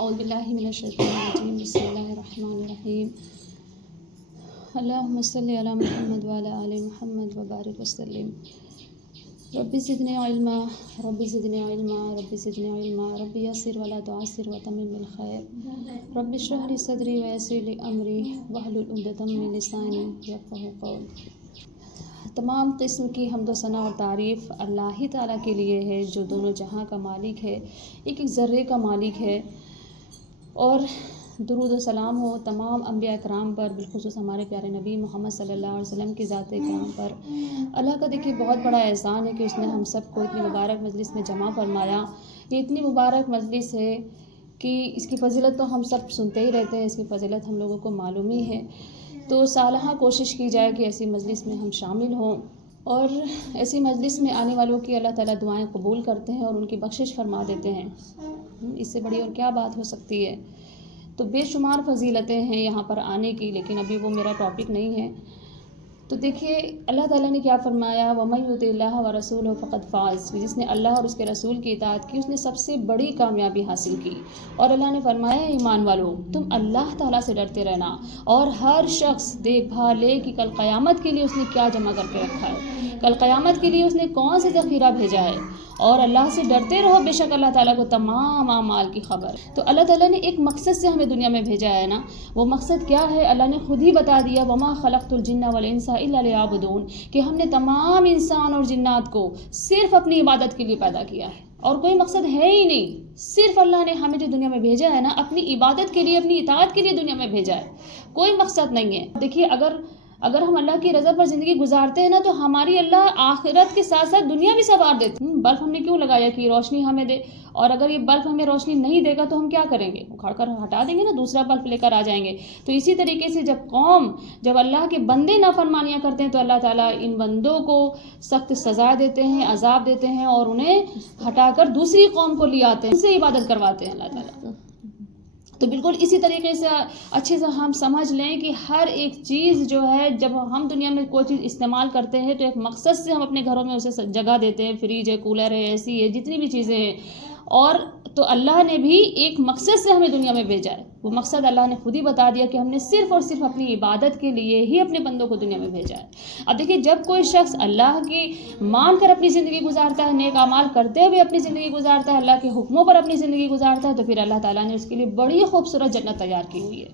اعوذ باللہ من الشیطان الرجیم بسم اللہ الرحمن الرحیم اللہم صلی علی محمد وعلی آل محمد وبارک وسلم رب زدنی علما رب زدنی علما رب زدنی علما رب یسر ولا تعسر وتمم بالخیر رب اشرح لی صدری ویسر لی امری واحلل عقدۃ من لسانی یفقہوا قولی۔ تمام قسم کی حمد و ثنا اور تعریف اللہ ہی تعالیٰ کے لیے ہے جو دونوں جہاں کا مالک ہے، ایک ذرے کا مالک ہے، اور درود و سلام ہو تمام انبیاء کرام پر، بالخصوص ہمارے پیارے نبی محمد صلی اللہ علیہ وسلم کی ذات کرام پر۔ اللہ کا دیکھیے بہت بڑا احسان ہے کہ اس نے ہم سب کو اتنی مبارک مجلس میں جمع فرمایا۔ یہ اتنی مبارک مجلس ہے کہ اس کی فضیلت تو ہم سب سنتے ہی رہتے ہیں، اس کی فضیلت ہم لوگوں کو معلوم ہی ہے، تو سالہا کوشش کی جائے کہ ایسی مجلس میں ہم شامل ہوں، اور ایسی مجلس میں آنے والوں کی اللہ تعالیٰ دعائیں قبول کرتے ہیں اور ان کی بخشش فرما دیتے ہیں۔ اس سے بڑی اور کیا بات ہو سکتی ہے؟ تو بے شمار فضیلتیں ہیں یہاں پر آنے کی، لیکن ابھی وہ میرا ٹاپک نہیں ہے۔ تو دیکھیے اللہ تعالیٰ نے کیا فرمایا، وَمَن يُطِعِ اللَّهَ وَرَسُولَهُ فَقَدْ فَازَ، جس نے اللہ اور اس کے رسول کی اطاعت کی اس نے سب سے بڑی کامیابی حاصل کی۔ اور اللہ نے فرمایا ایمان والو تم اللہ تعالیٰ سے ڈرتے رہنا، اور ہر شخص دیکھ بھال لے کہ کل قیامت کے لیے اس نے کیا جمع کر کے رکھا ہے، کل قیامت کے لیے اس نے کون سے ذخیرہ بھیجا ہے، اور اللہ سے ڈرتے رہو، بے شک اللہ تعالیٰ کو تمام اعمال کی خبر۔ تو اللہ تعالیٰ نے ایک مقصد سے ہمیں دنیا میں بھیجا ہے نا، وہ مقصد کیا ہے اللہ نے خود ہی بتا دیا، وما خلقت الجن والانس الا لیعبدون، کہ ہم نے تمام انسان اور جنات کو صرف اپنی عبادت کے لیے پیدا کیا ہے، اور کوئی مقصد ہے ہی نہیں، صرف اللہ نے ہمیں جو دنیا میں بھیجا ہے نا اپنی عبادت کے لیے، اپنی اطاعت کے لیے دنیا میں بھیجا ہے، کوئی مقصد نہیں ہے۔ دیکھیے اگر ہم اللہ کی رضا پر زندگی گزارتے ہیں نا تو ہماری اللہ آخرت کے ساتھ ساتھ دنیا بھی سنوار دیتے ہیں۔ بلب ہم نے کیوں لگایا کہ روشنی ہمیں دے، اور اگر یہ بلب ہمیں روشنی نہیں دے گا تو ہم کیا کریں گے، اکھاڑ کر ہٹا دیں گے نا، دوسرا بلب لے کر آ جائیں گے۔ تو اسی طریقے سے جب اللہ کے بندے نافرمانیاں کرتے ہیں تو اللہ تعالیٰ ان بندوں کو سخت سزا دیتے ہیں، عذاب دیتے ہیں، اور انہیں ہٹا کر دوسری قوم کو لے آتے ہیں، ان سے عبادت کرواتے ہیں اللہ تعالیٰ۔ تو بالکل اسی طریقے سے اچھے سے ہم سمجھ لیں کہ ہر ایک چیز جو ہے جب ہم دنیا میں کوئی چیز استعمال کرتے ہیں تو ایک مقصد سے ہم اپنے گھروں میں اسے جگہ دیتے ہیں، فریج ہے، کولر ہے، اے سی ہے، جتنی بھی چیزیں ہیں، اور تو اللہ نے بھی ایک مقصد سے ہمیں دنیا میں بھیجا ہے۔ وہ مقصد اللہ نے خود ہی بتا دیا کہ ہم نے صرف اور صرف اپنی عبادت کے لیے ہی اپنے بندوں کو دنیا میں بھیجا ہے۔ اب دیکھیے جب کوئی شخص اللہ کی مان کر اپنی زندگی گزارتا ہے، نیک اعمال کرتے ہوئے اپنی زندگی گزارتا ہے، اللہ کے حکموں پر اپنی زندگی گزارتا ہے، تو پھر اللہ تعالیٰ نے اس کے لیے بڑی خوبصورت جنت تیار کی ہوئی ہے۔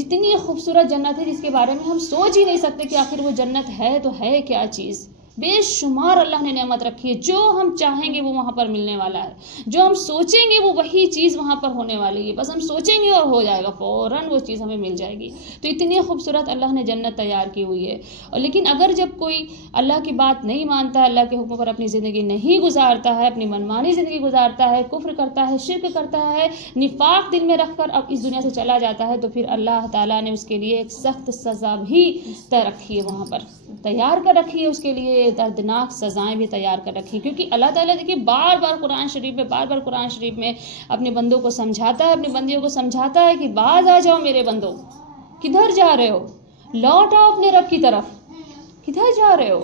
اتنی خوبصورت جنت ہے جس کے بارے میں ہم سوچ ہی نہیں سکتے کہ آخر وہ جنت ہے تو ہے کیا چیز۔ بے شمار اللہ نے نعمت رکھی ہے، جو ہم چاہیں گے وہ وہاں پر ملنے والا ہے، جو ہم سوچیں گے وہ وہی چیز وہاں پر ہونے والی ہے، بس ہم سوچیں گے اور ہو جائے گا، فوراً وہ چیز ہمیں مل جائے گی۔ تو اتنی خوبصورت اللہ نے جنت تیار کی ہوئی ہے۔ اور لیکن اگر جب کوئی اللہ کی بات نہیں مانتا ہے، اللہ کے حکم پر اپنی زندگی نہیں گزارتا ہے، اپنی منمانی زندگی گزارتا ہے، کفر کرتا ہے، شرک کرتا ہے، نفاق دل میں رکھ کر اب اس دنیا سے چلا جاتا ہے، تو پھر اللہ تعالیٰ نے اس کے لیے ایک سخت سزا بھی طے رکھی ہے، وہاں پر تیار کر رکھی ہے، اس کے لیے دردناک سزائیں بھی تیار کر رکھی، کیونکہ اللہ تعالیٰ دیکھیے بار بار قرآن شریف میں اپنے بندوں کو سمجھاتا ہے، اپنی بندیوں کو سمجھاتا ہے کہ باز آ جاؤ میرے بندوں، کدھر جا رہے ہو، لوٹ آؤ اپنے رب کی طرف، کدھر جا رہے ہو۔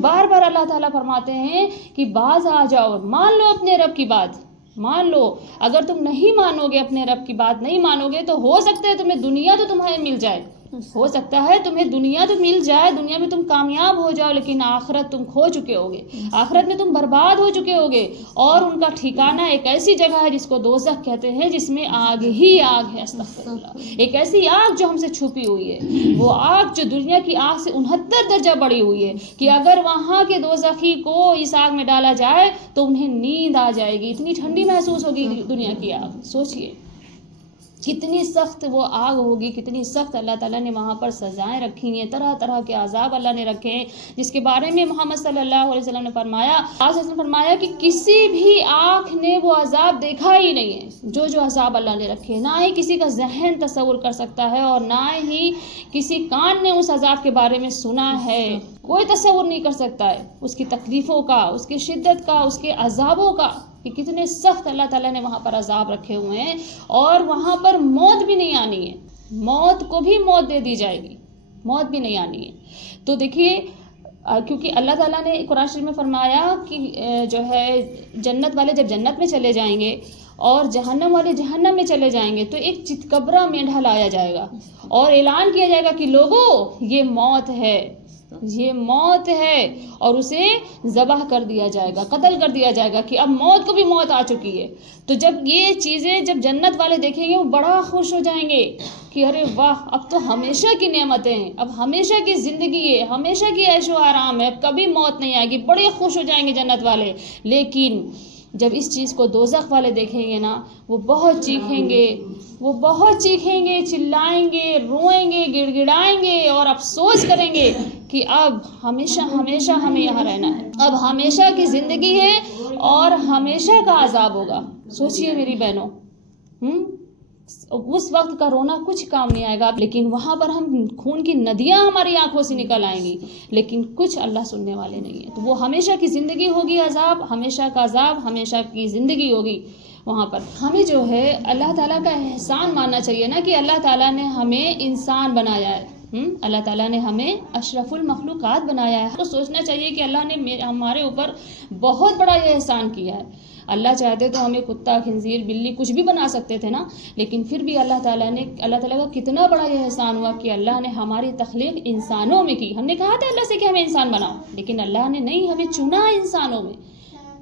بار بار اللہ تعالیٰ فرماتے ہیں کہ باز آ جاؤ، مان لو اپنے رب کی بات، مان لو۔ اگر تم نہیں مانو گے، اپنے رب کی بات نہیں مانو گے، تو ہو سکتا ہے تمہیں دنیا تو تمہیں مل جائے، ہو سکتا ہے تمہیں دنیا تو مل جائے، دنیا میں تم کامیاب ہو جاؤ، لیکن آخرت تم کھو چکے ہوگے، آخرت میں تم برباد ہو چکے ہوگے، اور ان کا ٹھکانہ ایک ایسی جگہ ہے جس کو دوزخ کہتے ہیں، جس میں آگ ہی آگ ہے، استغفر اللہ، ایک ایسی آگ جو ہم سے چھپی ہوئی ہے، وہ آگ جو دنیا کی آگ سے 69 درجہ بڑی ہوئی ہے، کہ اگر وہاں کے دوزخی کو اس آگ میں ڈالا جائے تو انہیں نیند آ جائے گی، اتنی ٹھنڈی محسوس ہوگی دنیا کی آگ۔ سوچئے کتنی سخت وہ آگ ہوگی، کتنی سخت اللہ تعالیٰ نے وہاں پر سزائیں رکھی ہیں، طرح طرح کے عذاب اللہ نے رکھے ہیں، جس کے بارے میں محمد صلی اللہ علیہ وسلم نے فرمایا کہ کسی بھی آنکھ نے وہ عذاب دیکھا ہی نہیں ہے جو عذاب اللہ نے رکھے، نہ ہی کسی کا ذہن تصور کر سکتا ہے، اور نہ ہی کسی کان نے اس عذاب کے بارے میں سنا ہے، کوئی تصور نہیں کر سکتا ہے اس کی تکلیفوں کا، اس کی شدت کا، اس کے عذابوں کا، کہ کتنے سخت اللہ تعالیٰ نے وہاں پر عذاب رکھے ہوئے ہیں، اور وہاں پر موت بھی نہیں آنی ہے، موت کو بھی موت دے دی جائے گی، موت بھی نہیں آنی ہے۔ تو دیکھیے کیونکہ اللہ تعالیٰ نے قرآن شریف میں فرمایا کہ جو ہے جنت والے جب جنت میں چلے جائیں گے اور جہنم والے جہنم میں چلے جائیں گے تو ایک چتکبرا مینڈھا لایا جائے گا اور اعلان کیا جائے گا کہ لوگوں یہ موت ہے، یہ موت ہے، اور اسے ذبح کر دیا جائے گا، قتل کر دیا جائے گا کہ اب موت کو بھی موت آ چکی ہے۔ تو جب یہ چیزیں جب جنت والے دیکھیں گے وہ بڑا خوش ہو جائیں گے کہ ارے واہ، اب تو ہمیشہ کی نعمتیں ہیں، اب ہمیشہ کی زندگی ہے، ہمیشہ کی عیش و آرام ہے، اب کبھی موت نہیں آئے گی، بڑے خوش ہو جائیں گے جنت والے۔ لیکن جب اس چیز کو دوزخ والے دیکھیں گے نا، وہ بہت چیخیں گے، وہ بہت چیخیں گے، چلائیں گے، روئیں گے، گڑ گڑائیں گے اور افسوس کریں گے کہ اب ہمیشہ ہمیشہ ہمیں یہاں رہنا ہے، اب ہمیشہ کی زندگی ہے اور ہمیشہ کا عذاب ہوگا۔ سوچئے میری بہنوں، اس وقت کا رونا کچھ کام نہیں آئے گا، لیکن وہاں پر ہم خون کی ندیاں ہماری آنکھوں سے نکل آئیں گی، لیکن کچھ اللہ سننے والے نہیں ہیں۔ تو وہ ہمیشہ کی زندگی ہوگی، عذاب ہمیشہ کا عذاب، ہمیشہ کی زندگی ہوگی وہاں پر۔ ہمیں جو ہے اللہ تعالیٰ کا احسان ماننا چاہیے نا کہ اللہ تعالیٰ نے ہمیں انسان بنایا ہے، اللہ تعالیٰ نے ہمیں اشرف المخلوقات بنایا ہے۔ تو سوچنا چاہیے کہ اللہ نے ہمارے اوپر بہت بڑا یہ احسان کیا ہے۔ اللہ چاہتے تو ہمیں کتا، خنزیر، بلی کچھ بھی بنا سکتے تھے نا، لیکن پھر بھی اللہ تعالیٰ کا کتنا بڑا یہ احسان ہوا کہ اللہ نے ہماری تخلیق انسانوں میں کی۔ ہم نے کہا تھا اللہ سے کہ ہمیں انسان بناؤ، لیکن اللہ نے نہیں، ہمیں چنا انسانوں میں۔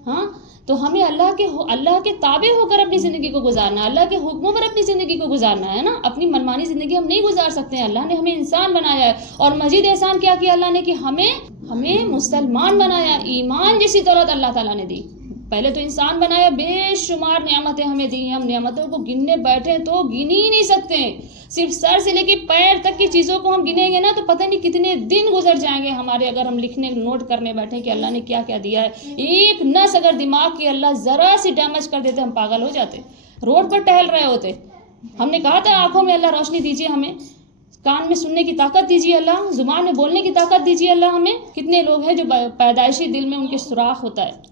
ہاں، تو ہمیں اللہ کے تابع ہو کر اپنی زندگی کو گزارنا ہے، اللہ کے حکموں پر اپنی زندگی کو گزارنا ہے نا، اپنی منمانی زندگی ہم نہیں گزار سکتے ہیں۔ اللہ نے ہمیں انسان بنایا ہے، اور مزید احسان کیا کیا اللہ نے کہ ہمیں مسلمان بنایا، ایمان جیسی دولت اللہ تعالیٰ نے دی۔ پہلے تو انسان بنایا، بے شمار نعمتیں ہمیں دی ہیں، ہم نعمتوں کو گننے بیٹھے تو گن ہی نہیں سکتے ہیں۔ صرف سر سے لے کے پیر تک کی چیزوں کو ہم گنیں گے نا تو پتہ نہیں کتنے دن گزر جائیں گے ہمارے، اگر ہم لکھنے نوٹ کرنے بیٹھے کہ اللہ نے کیا کیا دیا ہے۔ ایک نس اگر دماغ کی اللہ ذرا سی ڈیمیج کر دیتے ہم پاگل ہو جاتے، روڈ پر ٹہل رہے ہوتے۔ ہم نے کہا تھا آنکھوں میں اللہ روشنی دیجیے ہمیں، کان میں سننے کی طاقت دیجیے اللہ، زبان میں بولنے کی طاقت دیجیے اللہ ہمیں۔ کتنے لوگ ہیں جو پیدائشی دل میں ان کے سوراخ ہوتا ہے،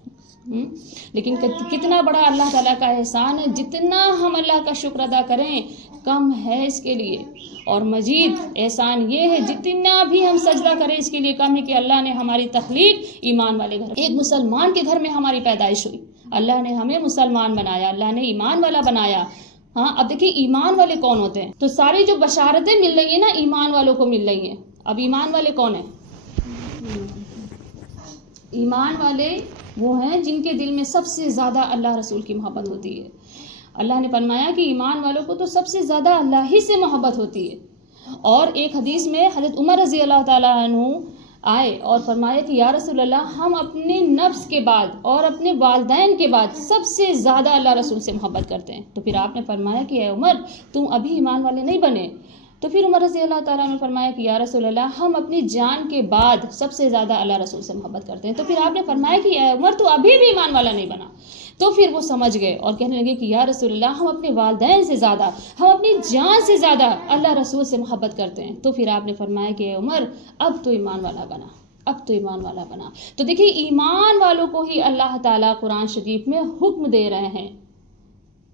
لیکن کتنا بڑا اللہ تعالیٰ کا احسان ہے، جتنا ہم اللہ کا شکر ادا کریں کم ہے اس کے لیے۔ اور مزید احسان یہ ہے جتنا بھی ہم سجدہ کریں اس کے لیے کم ہے کہ اللہ نے ہماری تخلیق ایمان والے گھر، ایک مسلمان کے گھر میں ہماری پیدائش ہوئی، اللہ نے ہمیں مسلمان بنایا، اللہ نے ایمان والا بنایا۔ ہاں، اب دیکھیے ایمان والے کون ہوتے ہیں، تو ساری جو بشارتیں مل رہی ہیں نا ایمان والوں کو مل رہی ہیں۔ اب ایمان والے کون ہیں؟ ایمان والے وہ ہیں جن کے دل میں سب سے زیادہ اللہ رسول کی محبت ہوتی ہے۔ اللہ نے فرمایا کہ ایمان والوں کو تو سب سے زیادہ اللہ ہی سے محبت ہوتی ہے۔ اور ایک حدیث میں حضرت عمر رضی اللہ تعالیٰ عنہ آئے اور فرمایا کہ یا رسول اللہ، ہم اپنے نفس کے بعد اور اپنے والدین کے بعد سب سے زیادہ اللہ رسول سے محبت کرتے ہیں۔ تو پھر آپ نے فرمایا کہ اے عمر، تم ابھی ایمان والے نہیں بنے۔ تو پھر عمر رضی اللہ تعالیٰ نے فرمایا کہ یا رسول اللہ، ہم اپنی جان کے بعد سب سے زیادہ اللہ رسول سے محبت کرتے ہیں۔ تو پھر آپ نے فرمایا کہ اے عمر، تو ابھی بھی ایمان والا نہیں بنا۔ تو پھر وہ سمجھ گئے اور کہنے لگے کہ یا رسول اللہ، ہم اپنے والدین سے زیادہ، ہم اپنی جان سے زیادہ اللہ رسول سے محبت کرتے ہیں۔ تو پھر آپ نے فرمایا کہ اے عمر، اب تو ایمان والا بنا، اب تو ایمان والا بنا۔ تو دیکھیے ایمان والوں کو ہی اللہ تعالیٰ قرآن شریف میں حکم دے رہے ہیں،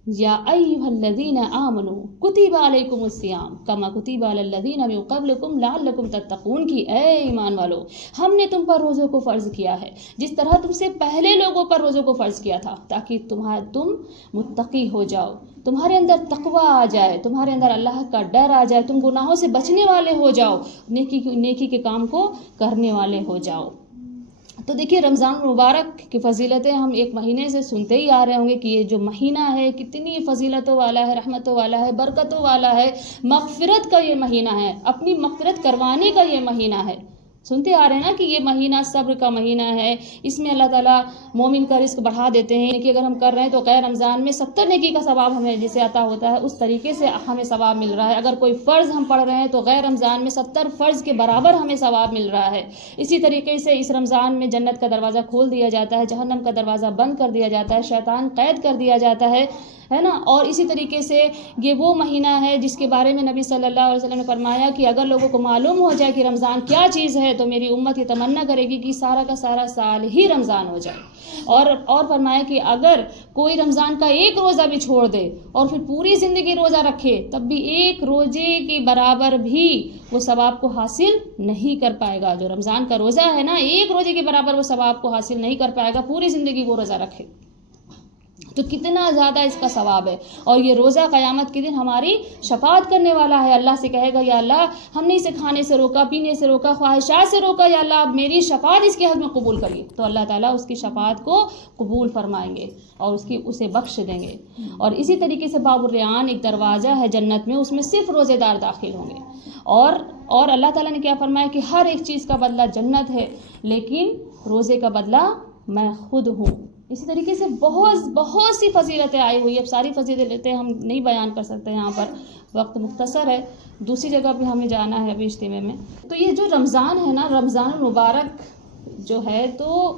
یا ایھا الذین آمنوا کتب علیکم الصیام کما کتب علی الذین من قبلکم لعلکم تتقون، کی اے ایمان والو، ہم نے تم پر روزوں کو فرض کیا ہے جس طرح تم سے پہلے لوگوں پر روزوں کو فرض کیا تھا، تاکہ تم متقی ہو جاؤ، تمہارے اندر تقوی آ جائے، تمہارے اندر اللہ کا ڈر آ جائے، تم گناہوں سے بچنے والے ہو جاؤ، نیکی کے کام کو کرنے والے ہو جاؤ۔ تو دیکھیے رمضان المبارک کی فضیلتیں ہم ایک مہینے سے سنتے ہی آ رہے ہوں گے کہ یہ جو مہینہ ہے کتنی فضیلتوں والا ہے، رحمتوں والا ہے، برکتوں والا ہے، مغفرت کا یہ مہینہ ہے، اپنی مغفرت کروانے کا یہ مہینہ ہے۔ سنتے آ رہے ہیں نا کہ یہ مہینہ صبر کا مہینہ ہے، اس میں اللہ تعالیٰ مومن کا رزق بڑھا دیتے ہیں کہ اگر ہم کر رہے ہیں تو غیر رمضان میں 70 نیکی کا ثواب ہمیں جسے عطا ہوتا ہے اس طریقے سے ہمیں ثواب مل رہا ہے۔ اگر کوئی فرض ہم پڑھ رہے ہیں تو غیر رمضان میں 70 فرض کے برابر ہمیں ثواب مل رہا ہے۔ اسی طریقے سے اس رمضان میں جنت کا دروازہ کھول دیا جاتا ہے، جہنم کا دروازہ بند کر دیا جاتا ہے، شیطان قید کر دیا جاتا ہے نا۔ اور اسی طریقے سے یہ وہ مہینہ ہے جس کے بارے میں نبی صلی اللہ علیہ وسلم نے فرمایا کہ اگر لوگوں کو معلوم ہو جائے کہ رمضان کیا چیز ہے تو میری امت یہ تمنا کرے گی کہ سارا کا سارا سال ہی رمضان ہو جائے۔ اور فرمایا کہ اگر کوئی رمضان کا ایک روزہ بھی چھوڑ دے اور پھر پوری زندگی روزہ رکھے تب بھی ایک روزے کے برابر بھی وہ ثواب کو حاصل نہیں کر پائے گا۔ جو رمضان کا روزہ ہے نا، ایک روزے کے برابر وہ ثواب کو حاصل نہیں کر پائے گا، پوری زندگی وہ روزہ رکھے۔ تو کتنا زیادہ اس کا ثواب ہے. اور یہ روزہ قیامت کے دن ہماری شفاعت کرنے والا ہے. اللہ سے کہے گا یا اللہ ہم نے اسے کھانے سے روکا، پینے سے روکا، خواہشات سے روکا، یا اللہ آپ میری شفاعت اس کے حق میں قبول کریے. تو اللہ تعالیٰ اس کی شفاعت کو قبول فرمائیں گے اور اسے بخش دیں گے. اور اسی طریقے سے باب الریان ایک دروازہ ہے جنت میں، اس میں صرف روزے دار داخل ہوں گے. اور اللہ تعالیٰ نے کیا فرمایا کہ ہر ایک چیز کا بدلہ جنت ہے، لیکن روزے کا بدلہ میں خود ہوں. اسی طریقے سے بہت سی فضیلتیں آئی ہوئی. اب ساری فضیلتیں ہم نہیں بیان کر سکتے، یہاں پر وقت مختصر ہے، دوسری جگہ پہ ہمیں جانا ہے ابھی اجتماع میں. تو یہ جو رمضان ہے نا، رمضان المبارک جو ہے، تو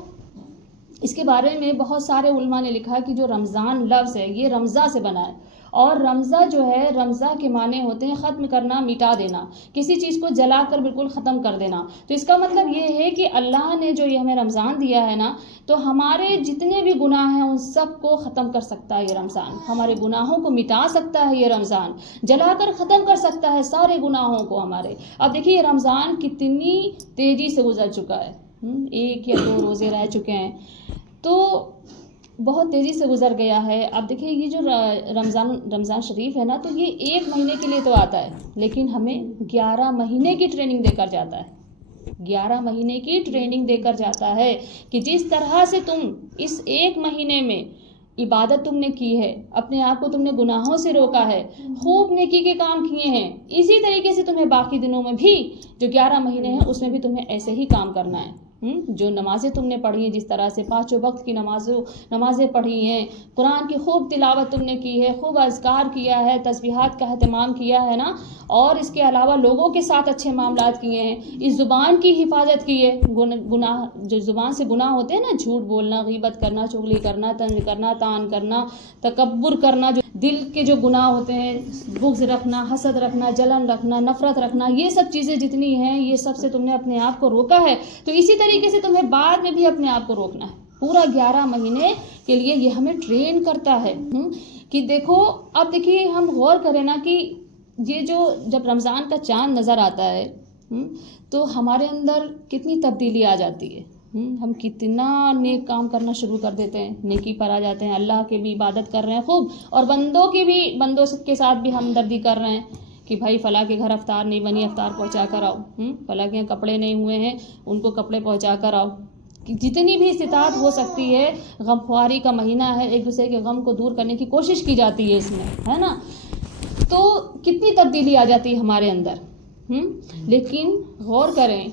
اس کے بارے میں بہت سارے علماء نے لکھا کہ جو رمضان لفظ ہے یہ رمضہ سے بنا ہے. اور رمضہ جو ہے، رمضہ کے معنی ہوتے ہیں ختم کرنا، مٹا دینا، کسی چیز کو جلا کر بالکل ختم کر دینا. تو اس کا مطلب یہ ہے کہ اللہ نے جو یہ ہمیں رمضان دیا ہے نا، تو ہمارے جتنے بھی گناہ ہیں ان سب کو ختم کر سکتا ہے یہ رمضان. ہمارے گناہوں کو مٹا سکتا ہے یہ رمضان، جلا کر ختم کر سکتا ہے سارے گناہوں کو ہمارے. اب دیکھیے یہ رمضان کتنی تیزی سے گزر چکا ہے. 1 یا 2 روزے رہ چکے ہیں، تو بہت تیزی سے گزر گیا ہے. اب دیکھیے یہ جو رمضان شریف ہے نا، تو یہ 1 مہینے کے لیے تو آتا ہے، لیکن ہمیں 11 مہینے کی ٹریننگ دے کر جاتا ہے. 11 مہینے کی ٹریننگ دے کر جاتا ہے کہ جس طرح سے تم اس 1 مہینے میں عبادت تم نے کی ہے، اپنے آپ کو تم نے گناہوں سے روکا ہے، خوب نیکی کے کام کیے ہیں، اسی طریقے سے تمہیں باقی دنوں میں بھی جو 11 مہینے ہیں اس میں بھی تمہیں ایسے ہی کام کرنا ہے. جو نمازیں تم نے پڑھی ہیں، جس طرح سے 5 وقت کی نمازیں پڑھی ہیں، قرآن کی خوب تلاوت تم نے کی ہے، خوب اذکار کیا ہے، تسبیحات کا اہتمام کیا ہے نا، اور اس کے علاوہ لوگوں کے ساتھ اچھے معاملات کیے ہیں، اس زبان کی حفاظت کی ہے. گناہ جو زبان سے گناہ ہوتے ہیں نا، جھوٹ بولنا، غیبت کرنا، چغلی کرنا، طنز کرنا، طعن کرنا، تکبر کرنا، جو دل کے جو گناہ ہوتے ہیں، بغض رکھنا، حسد رکھنا، جلن رکھنا، نفرت رکھنا، یہ سب چیزیں جتنی ہیں یہ سب سے تم نے اپنے آپ کو روکا ہے. تو اسی طریقے سے تمہیں بعد میں بھی اپنے آپ کو روکنا ہے. پورا 11 مہینے کے لیے یہ ہمیں ٹرین کرتا ہے کہ دیکھو. اب دیکھیے ہم غور کریں نا کہ یہ جب رمضان کا چاند نظر آتا ہے تو ہمارے اندر کتنی تبدیلی آ جاتی ہے. ہم کتنا نیک کام کرنا شروع کر دیتے ہیں، نیکی پر آ جاتے ہیں، اللہ کے بھی عبادت کر رہے ہیں خوب، اور بندوں کے ساتھ بھی ہمدردی کر رہے ہیں کہ بھائی فلاں کے گھر افطار نہیں بنی، افطار پہنچا کر آؤ، فلاں کے کپڑے نہیں ہوئے ہیں، ان کو کپڑے پہنچا کر آؤ. جتنی بھی استطاعت ہو سکتی ہے، غم خواری کا مہینہ ہے، ایک دوسرے کے غم کو دور کرنے کی کوشش کی جاتی ہے اس میں، ہے نا. تو کتنی تبدیلی آ جاتی ہے ہمارے اندر. لیکن غور کریں،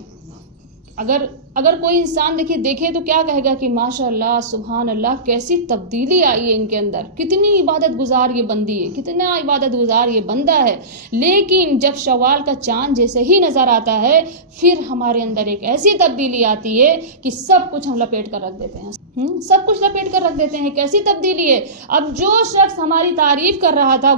اگر کوئی انسان دیکھے تو کیا کہے گا کہ ماشاء اللہ، سبحان اللہ، کیسی تبدیلی آئی ہے ان کے اندر، کتنی عبادت گزار یہ بندی ہے، کتنا عبادت گزار یہ بندہ ہے. لیکن جب شوال کا چاند جیسے ہی نظر آتا ہے، پھر ہمارے اندر ایک ایسی تبدیلی آتی ہے کہ سب کچھ ہم لپیٹ کر رکھ دیتے ہیں. سب کچھ لپیٹ کر رکھ دیتے ہیں. کیسی تبدیلی ہے. اب جو شخص ہماری تعریف کر رہا تھا،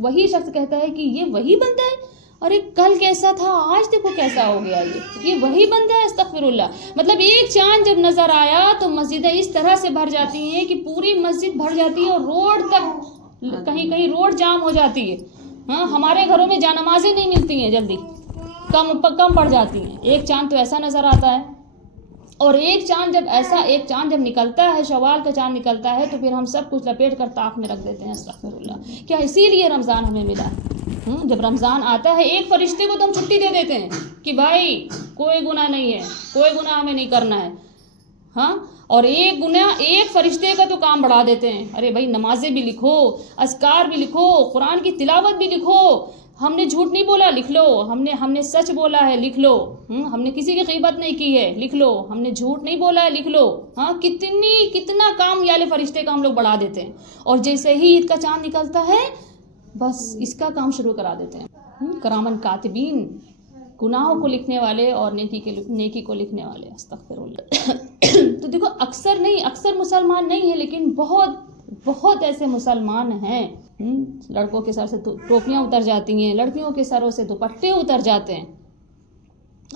وہی شخص کہتا ہے کہ یہ وہی بندہ ہے، ارے کل کیسا تھا، آج دیکھو کیسا ہو گیا، یہ وہی بندہ ہے. استغفر اللہ. مطلب ایک چاند جب نظر آیا تو مسجدیں اس طرح سے بھر جاتی ہیں کہ پوری مسجد بھر جاتی ہے، اور روڈ تک کہیں روڈ جام ہو جاتی ہے. ہمارے گھروں میں جانمازیں نہیں ملتی ہیں، جلدی کم پڑ جاتی ہیں. ایک چاند تو ایسا نظر آتا ہے. اور ایک چاند جب نکلتا ہے، شوال کا چاند نکلتا ہے، تو پھر ہم سب کچھ لپیٹ کر طاق میں رکھ دیتے ہیں. استغفر اللہ. کیا اسی لیے رمضان ہمیں ملا؟ جب رمضان آتا ہے ایک فرشتے کو تو ہم چھٹی دے دیتے ہیں کہ بھائی کوئی گناہ نہیں ہے، کوئی گناہ ہمیں نہیں کرنا ہے. اور ایک فرشتے کا تو کام بڑھا دیتے ہیں. ارے بھائی نمازیں بھی لکھو، اذکار بھی لکھو، قرآن کی تلاوت بھی لکھو، ہم نے جھوٹ نہیں بولا، لکھ لو، ہم نے سچ بولا ہے، لکھ لو، ہم نے کسی کی غیبت نہیں کی ہے، لکھ لو، ہم نے جھوٹ نہیں بولا ہے، لکھ لو. کتنا کام یا فرشتے کا ہم لوگ بڑھا دیتے ہیں. اور جیسے ہی عید کا چاند نکلتا ہے، بس اس کا کام شروع کرا دیتے ہیں. کرامن کاتبین، گناہوں کو لکھنے والے اور نیکی کو لکھنے والے. استغفر اللہ. تو دیکھو اکثر مسلمان نہیں ہیں، لیکن بہت ایسے مسلمان ہیں. لڑکوں کے سر سے ٹوپیاں اتر جاتی ہیں، لڑکیوں کے سروں سے دوپٹے اتر جاتے ہیں.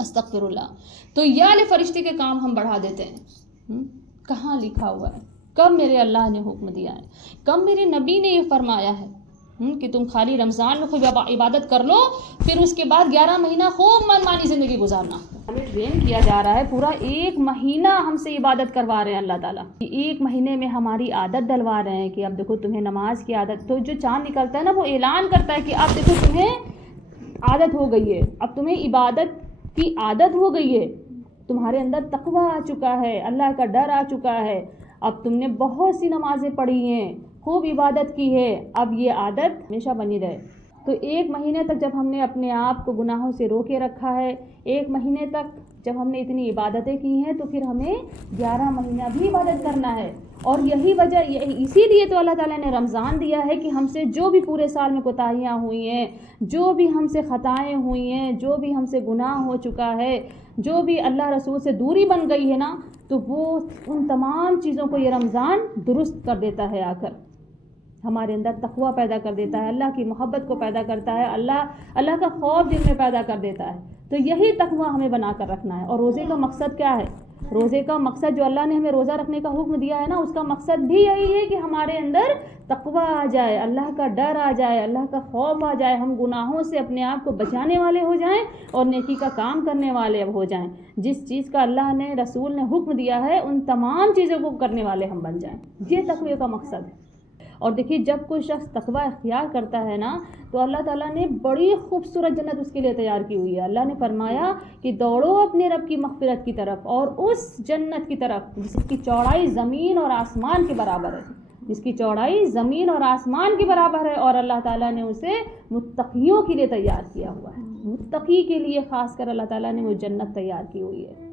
استغفر اللہ. تو یا فرشتے کے کام ہم بڑھا دیتے ہیں. کہاں لکھا ہوا ہے؟ کب میرے اللہ نے حکم دیا ہے؟ کب میرے نبی نے یہ فرمایا ہے؟ کہ تم خالی رمضان میں خوب عبادت کر لو، پھر اس کے بعد 11 مہینہ خوب من مانی زندگی گزارنا. ہمیں ٹرین کیا جا رہا ہے، پورا 1 مہینہ ہم سے عبادت کروا رہے ہیں اللہ تعالیٰ. 1 مہینے میں ہماری عادت ڈلوا رہے ہیں کہ اب دیکھو تمہیں نماز کی عادت. تو جو چاند نکلتا ہے نا وہ اعلان کرتا ہے کہ اب دیکھو تمہیں عادت ہو گئی ہے، اب تمہیں عبادت کی عادت ہو گئی ہے، تمہارے اندر تقویٰ آ چکا ہے، اللہ کا ڈر آ چکا ہے، اب تم نے بہت سی نمازیں پڑھی ہیں، خوب عبادت کی ہے، اب یہ عادت ہمیشہ بنی رہے. تو 1 مہینے تک جب ہم نے اپنے آپ کو گناہوں سے روکے رکھا ہے، 1 مہینے تک جب ہم نے اتنی عبادتیں کی ہیں، تو پھر ہمیں 11 مہینہ بھی عبادت کرنا ہے. اور یہی وجہ، اسی لیے تو اللہ تعالیٰ نے رمضان دیا ہے کہ ہم سے جو بھی پورے سال میں کوتاہیاں ہوئی ہیں، جو بھی ہم سے خطائیں ہوئی ہیں، جو بھی ہم سے گناہ ہو چکا ہے، جو بھی اللہ رسول سے دوری بن گئی ہے نا، تو وہ ان تمام چیزوں کو یہ رمضان درست کر دیتا ہے. آ کر ہمارے اندر تقویٰ پیدا کر دیتا ہے، اللہ کی محبت کو پیدا کرتا ہے، اللہ کا خوف دل میں پیدا کر دیتا ہے. تو یہی تقویٰ ہمیں بنا کر رکھنا ہے. اور روزے کا مقصد کیا ہے؟ روزے کا مقصد جو اللہ نے ہمیں روزہ رکھنے کا حکم دیا ہے نا، اس کا مقصد بھی یہی ہے کہ ہمارے اندر تقویٰ آ جائے، اللہ کا ڈر آ جائے، اللہ کا خوف آ جائے، ہم گناہوں سے اپنے آپ کو بچانے والے ہو جائیں اور نیکی کا کام کرنے والے ہو جائیں. جس چیز کا اللہ نے، رسول نے حکم دیا ہے، ان تمام چیزوں کو کرنے والے ہم بن جائیں. یہ تقوی کا مقصد ہے. اور دیکھیے جب کوئی شخص تقویٰ اختیار کرتا ہے نا، تو اللہ تعالیٰ نے بڑی خوبصورت جنت اس کے لیے تیار کی ہوئی ہے. اللہ نے فرمایا کہ دوڑو اپنے رب کی مغفرت کی طرف اور اس جنت کی طرف جس کی چوڑائی زمین اور آسمان کے برابر ہے، جس کی چوڑائی زمین اور آسمان کے برابر ہے. اور اللہ تعالیٰ نے اسے متقیوں کے لیے تیار کیا ہوا ہے. متقی کے لیے خاص کر اللہ تعالیٰ نے وہ جنت تیار کی ہوئی ہے.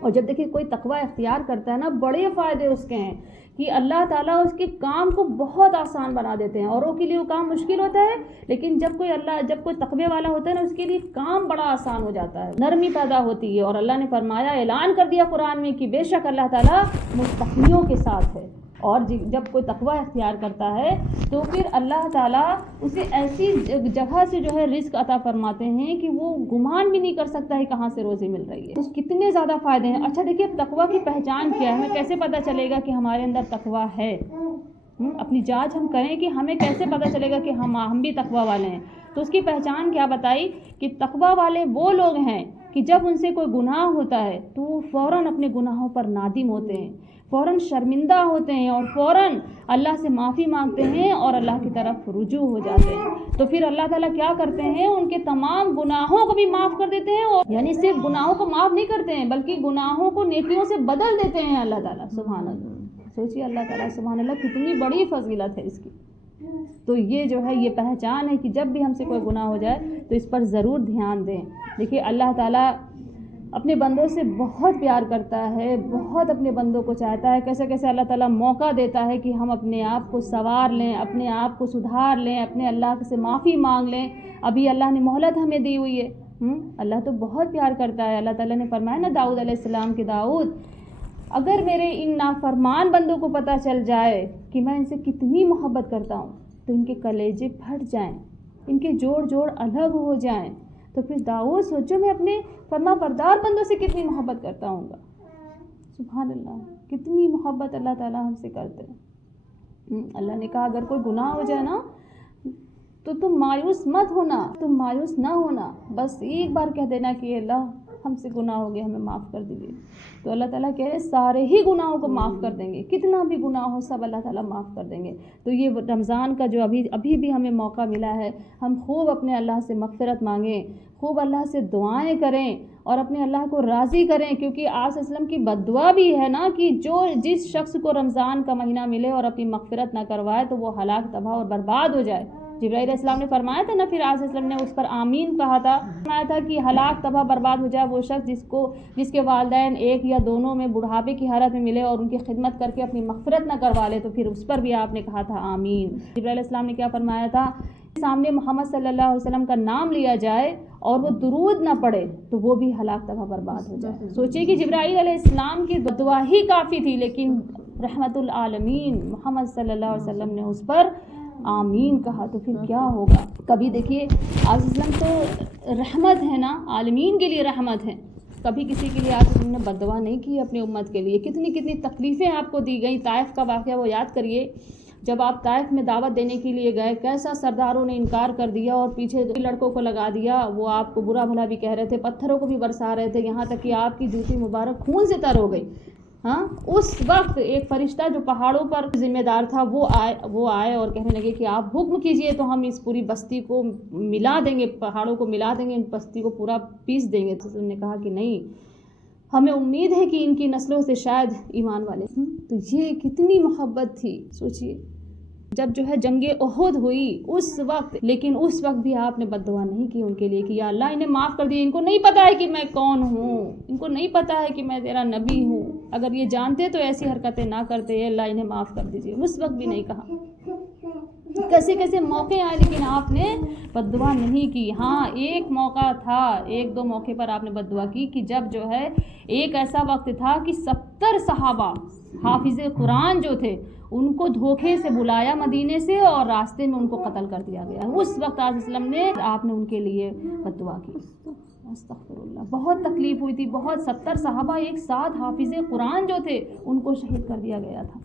اور جب دیکھیے کوئی تقویٰ اختیار کرتا ہے نا، بڑے فائدے اس کے ہیں کہ اللہ تعالیٰ اس کے کام کو بہت آسان بنا دیتے ہیں. اوروں کے لیے وہ کام مشکل ہوتا ہے، لیکن جب کوئی تقوی والا ہوتا ہے نا، اس کے لیے کام بڑا آسان ہو جاتا ہے، نرمی پیدا ہوتی ہے. اور اللہ نے فرمایا، اعلان کر دیا قرآن میں کہ بے شک اللہ تعالیٰ متقیوں کے ساتھ ہے. اور جب کوئی تقویٰ اختیار کرتا ہے تو پھر اللہ تعالیٰ اسے ایسی جگہ سے جو ہے رزق عطا فرماتے ہیں کہ وہ گمان بھی نہیں کر سکتا ہے کہاں سے روزی مل رہی ہے. کتنے زیادہ فائدے ہیں. اچھا دیکھیے تقویٰ کی پہچان کیا ہے؟ ہمیں کیسے پتہ چلے گا کہ ہمارے اندر تقویٰ ہے؟ اپنی جانچ ہم کریں کہ ہمیں کیسے پتہ چلے گا کہ ہم بھی تقویٰ والے ہیں. تو اس کی پہچان کیا بتائی کہ تقویٰ والے وہ لوگ ہیں کہ جب ان سے کوئی گناہ ہوتا ہے تو وہ فوراً اپنے گناہوں پر نادم ہوتے ہیں، فوراً شرمندہ ہوتے ہیں اور فوراً اللہ سے معافی مانگتے ہیں اور اللہ کی طرف رجوع ہو جاتے ہیں. تو پھر اللہ تعالیٰ کیا کرتے ہیں؟ ان کے تمام گناہوں کو بھی معاف کر دیتے ہیں. اور یعنی صرف گناہوں کو معاف نہیں کرتے ہیں بلکہ گناہوں کو نیکیوں سے بدل دیتے ہیں اللہ تعالیٰ. سبحان اللہ. سوچیے اللہ تعالیٰ سبحان اللہ کتنی بڑی فضیلت ہے اس کی. تو یہ جو ہے یہ پہچان ہے کہ جب بھی ہم سے کوئی گناہ ہو جائے تو اس پر ضرور دھیان دیں. دیکھیے اللہ تعالیٰ اپنے بندوں سے بہت پیار کرتا ہے، بہت اپنے بندوں کو چاہتا ہے. کیسے کیسے اللہ تعالیٰ موقع دیتا ہے کہ ہم اپنے آپ کو سنوار لیں، اپنے آپ کو سدھار لیں، اپنے اللہ سے معافی مانگ لیں. ابھی اللہ نے مہلت ہمیں دی ہوئی ہے. اللہ تو بہت پیار کرتا ہے. اللہ تعالیٰ نے فرمایا نا داؤد علیہ السلام کے داؤد، اگر میرے ان نافرمان بندوں کو پتہ چل جائے کہ میں ان سے کتنی محبت کرتا ہوں تو ان کے کلیجے پھٹ جائیں، ان کے جوڑ جوڑ الگ ہو جائیں. تو پھر داؤد سوچو میں اپنے فرما بردار بندوں سے کتنی محبت کرتا ہوں گا. سبحان اللہ، کتنی محبت اللہ تعالیٰ ہم سے کرتے ہیں. اللہ نے کہا اگر کوئی گناہ ہو جائے نا تو تم مایوس مت ہونا، تم مایوس نہ ہونا، بس ایک بار کہہ دینا کہ اللہ ہم سے گناہ ہو گیا، ہمیں معاف کر دیجیے. تو اللہ تعالیٰ کہہ رہے سارے ہی گناہوں کو معاف کر دیں گے، کتنا بھی گناہ ہو سب اللہ تعالیٰ معاف کر دیں گے. تو یہ رمضان کا جو ابھی بھی ہمیں موقع ملا ہے، ہم خوب اپنے اللہ سے مغفرت مانگیں، خوب اللہ سے دعائیں کریں اور اپنے اللہ کو راضی کریں. کیونکہ آج اسلم کی بد دعا بھی ہے نا کہ جس شخص کو رمضان کا مہینہ ملے اور اپنی مغفرت نہ کروائے تو وہ ہلاک تباہ اور برباد ہو جائے. جبرائیل علیہ السلام نے فرمایا تھا نا، پھر آج اسلم نے اس پر آمین کہا تھا، فرمایا تھا کہ ہلاک تباہ برباد ہو جائے وہ شخص جس کے والدین ایک یا دونوں میں بڑھاپے کی حالت میں ملے اور ان کی خدمت کر کے اپنی مغفرت نہ کروا لے. تو پھر اس پر بھی آپ نے کہا تھا آمین. جبرائیل علیہ السلام نے کیا فرمایا تھا؟ سامنے محمد صلی اللہ علیہ وسلم کا نام لیا جائے اور وہ درود نہ پڑھے تو وہ بھی ہلاک تباہ برباد ہو جائے. سوچئے کہ جبرائیل علیہ السلام کی دعا ہی کافی تھی، لیکن رحمت العالمین محمد صلی اللہ علیہ وسلم نے اس پر آمین کہا. تو پھر کیا ہوگا؟ کبھی دیکھیے آج اسلام تو رحمت ہے نا، عالمین کے لیے رحمت ہے. کبھی کسی کے لیے آج اسلام نے بد دعا نہیں کی اپنی امت کے لیے. کتنی تکلیفیں آپ کو دی گئی. طائف کا واقعہ وہ یاد کریے جب آپ طائف میں دعوت دینے کے لیے گئے کیسا سرداروں نے انکار کر دیا اور پیچھے لڑکوں کو لگا دیا، وہ آپ کو برا بھلا بھی کہہ رہے تھے، پتھروں کو بھی برسا رہے تھے، یہاں تک کہ آپ کی جوتی مبارک خون سے تر ہو گئی. ہاں، اس وقت ایک فرشتہ جو پہاڑوں پر ذمہ دار تھا وہ آئے اور کہنے لگے کہ آپ حکم کیجئے تو ہم اس پوری بستی کو ملا دیں گے، پہاڑوں کو ملا دیں گے، ان بستی کو پورا پیس دیں گے. تو انہوں نے کہا کہ نہیں، ہمیں امید ہے کہ ان کی نسلوں سے شاید ایمان والے. تو یہ کتنی محبت تھی، سوچئے جب جو ہے جنگ احد ہوئی اس وقت، لیکن اس وقت بھی آپ نے بد دعا نہیں کی ان کے لیے کہ یا اللہ انہیں معاف کر دیے، ان کو نہیں پتا ہے کہ میں کون ہوں، ان کو نہیں پتا ہے کہ میں تیرا نبی ہوں، اگر یہ جانتے تو ایسی حرکتیں نہ کرتے، اللہ انہیں معاف کر دیجیے. اس وقت بھی نہیں کہا. کیسے کیسے موقع آئے لیکن آپ نے بد دعا نہیں کی. ہاں، ایک موقع تھا، ایک دو موقع پر آپ نے بد دعا کی کہ جب جو ہے ایک ایسا وقت تھا کہ 70 صحابہ حافظ قرآن جو تھے ان کو دھوکے سے بلایا مدینے سے اور راستے میں ان کو قتل کر دیا گیا. اس وقت آپ نے ان کے لیے بد دعا کی. استغفر اللہ، بہت تکلیف ہوئی تھی، بہت. 70 صحابہ ایک ساتھ حافظ قرآن جو تھے ان کو شہید کر دیا گیا تھا.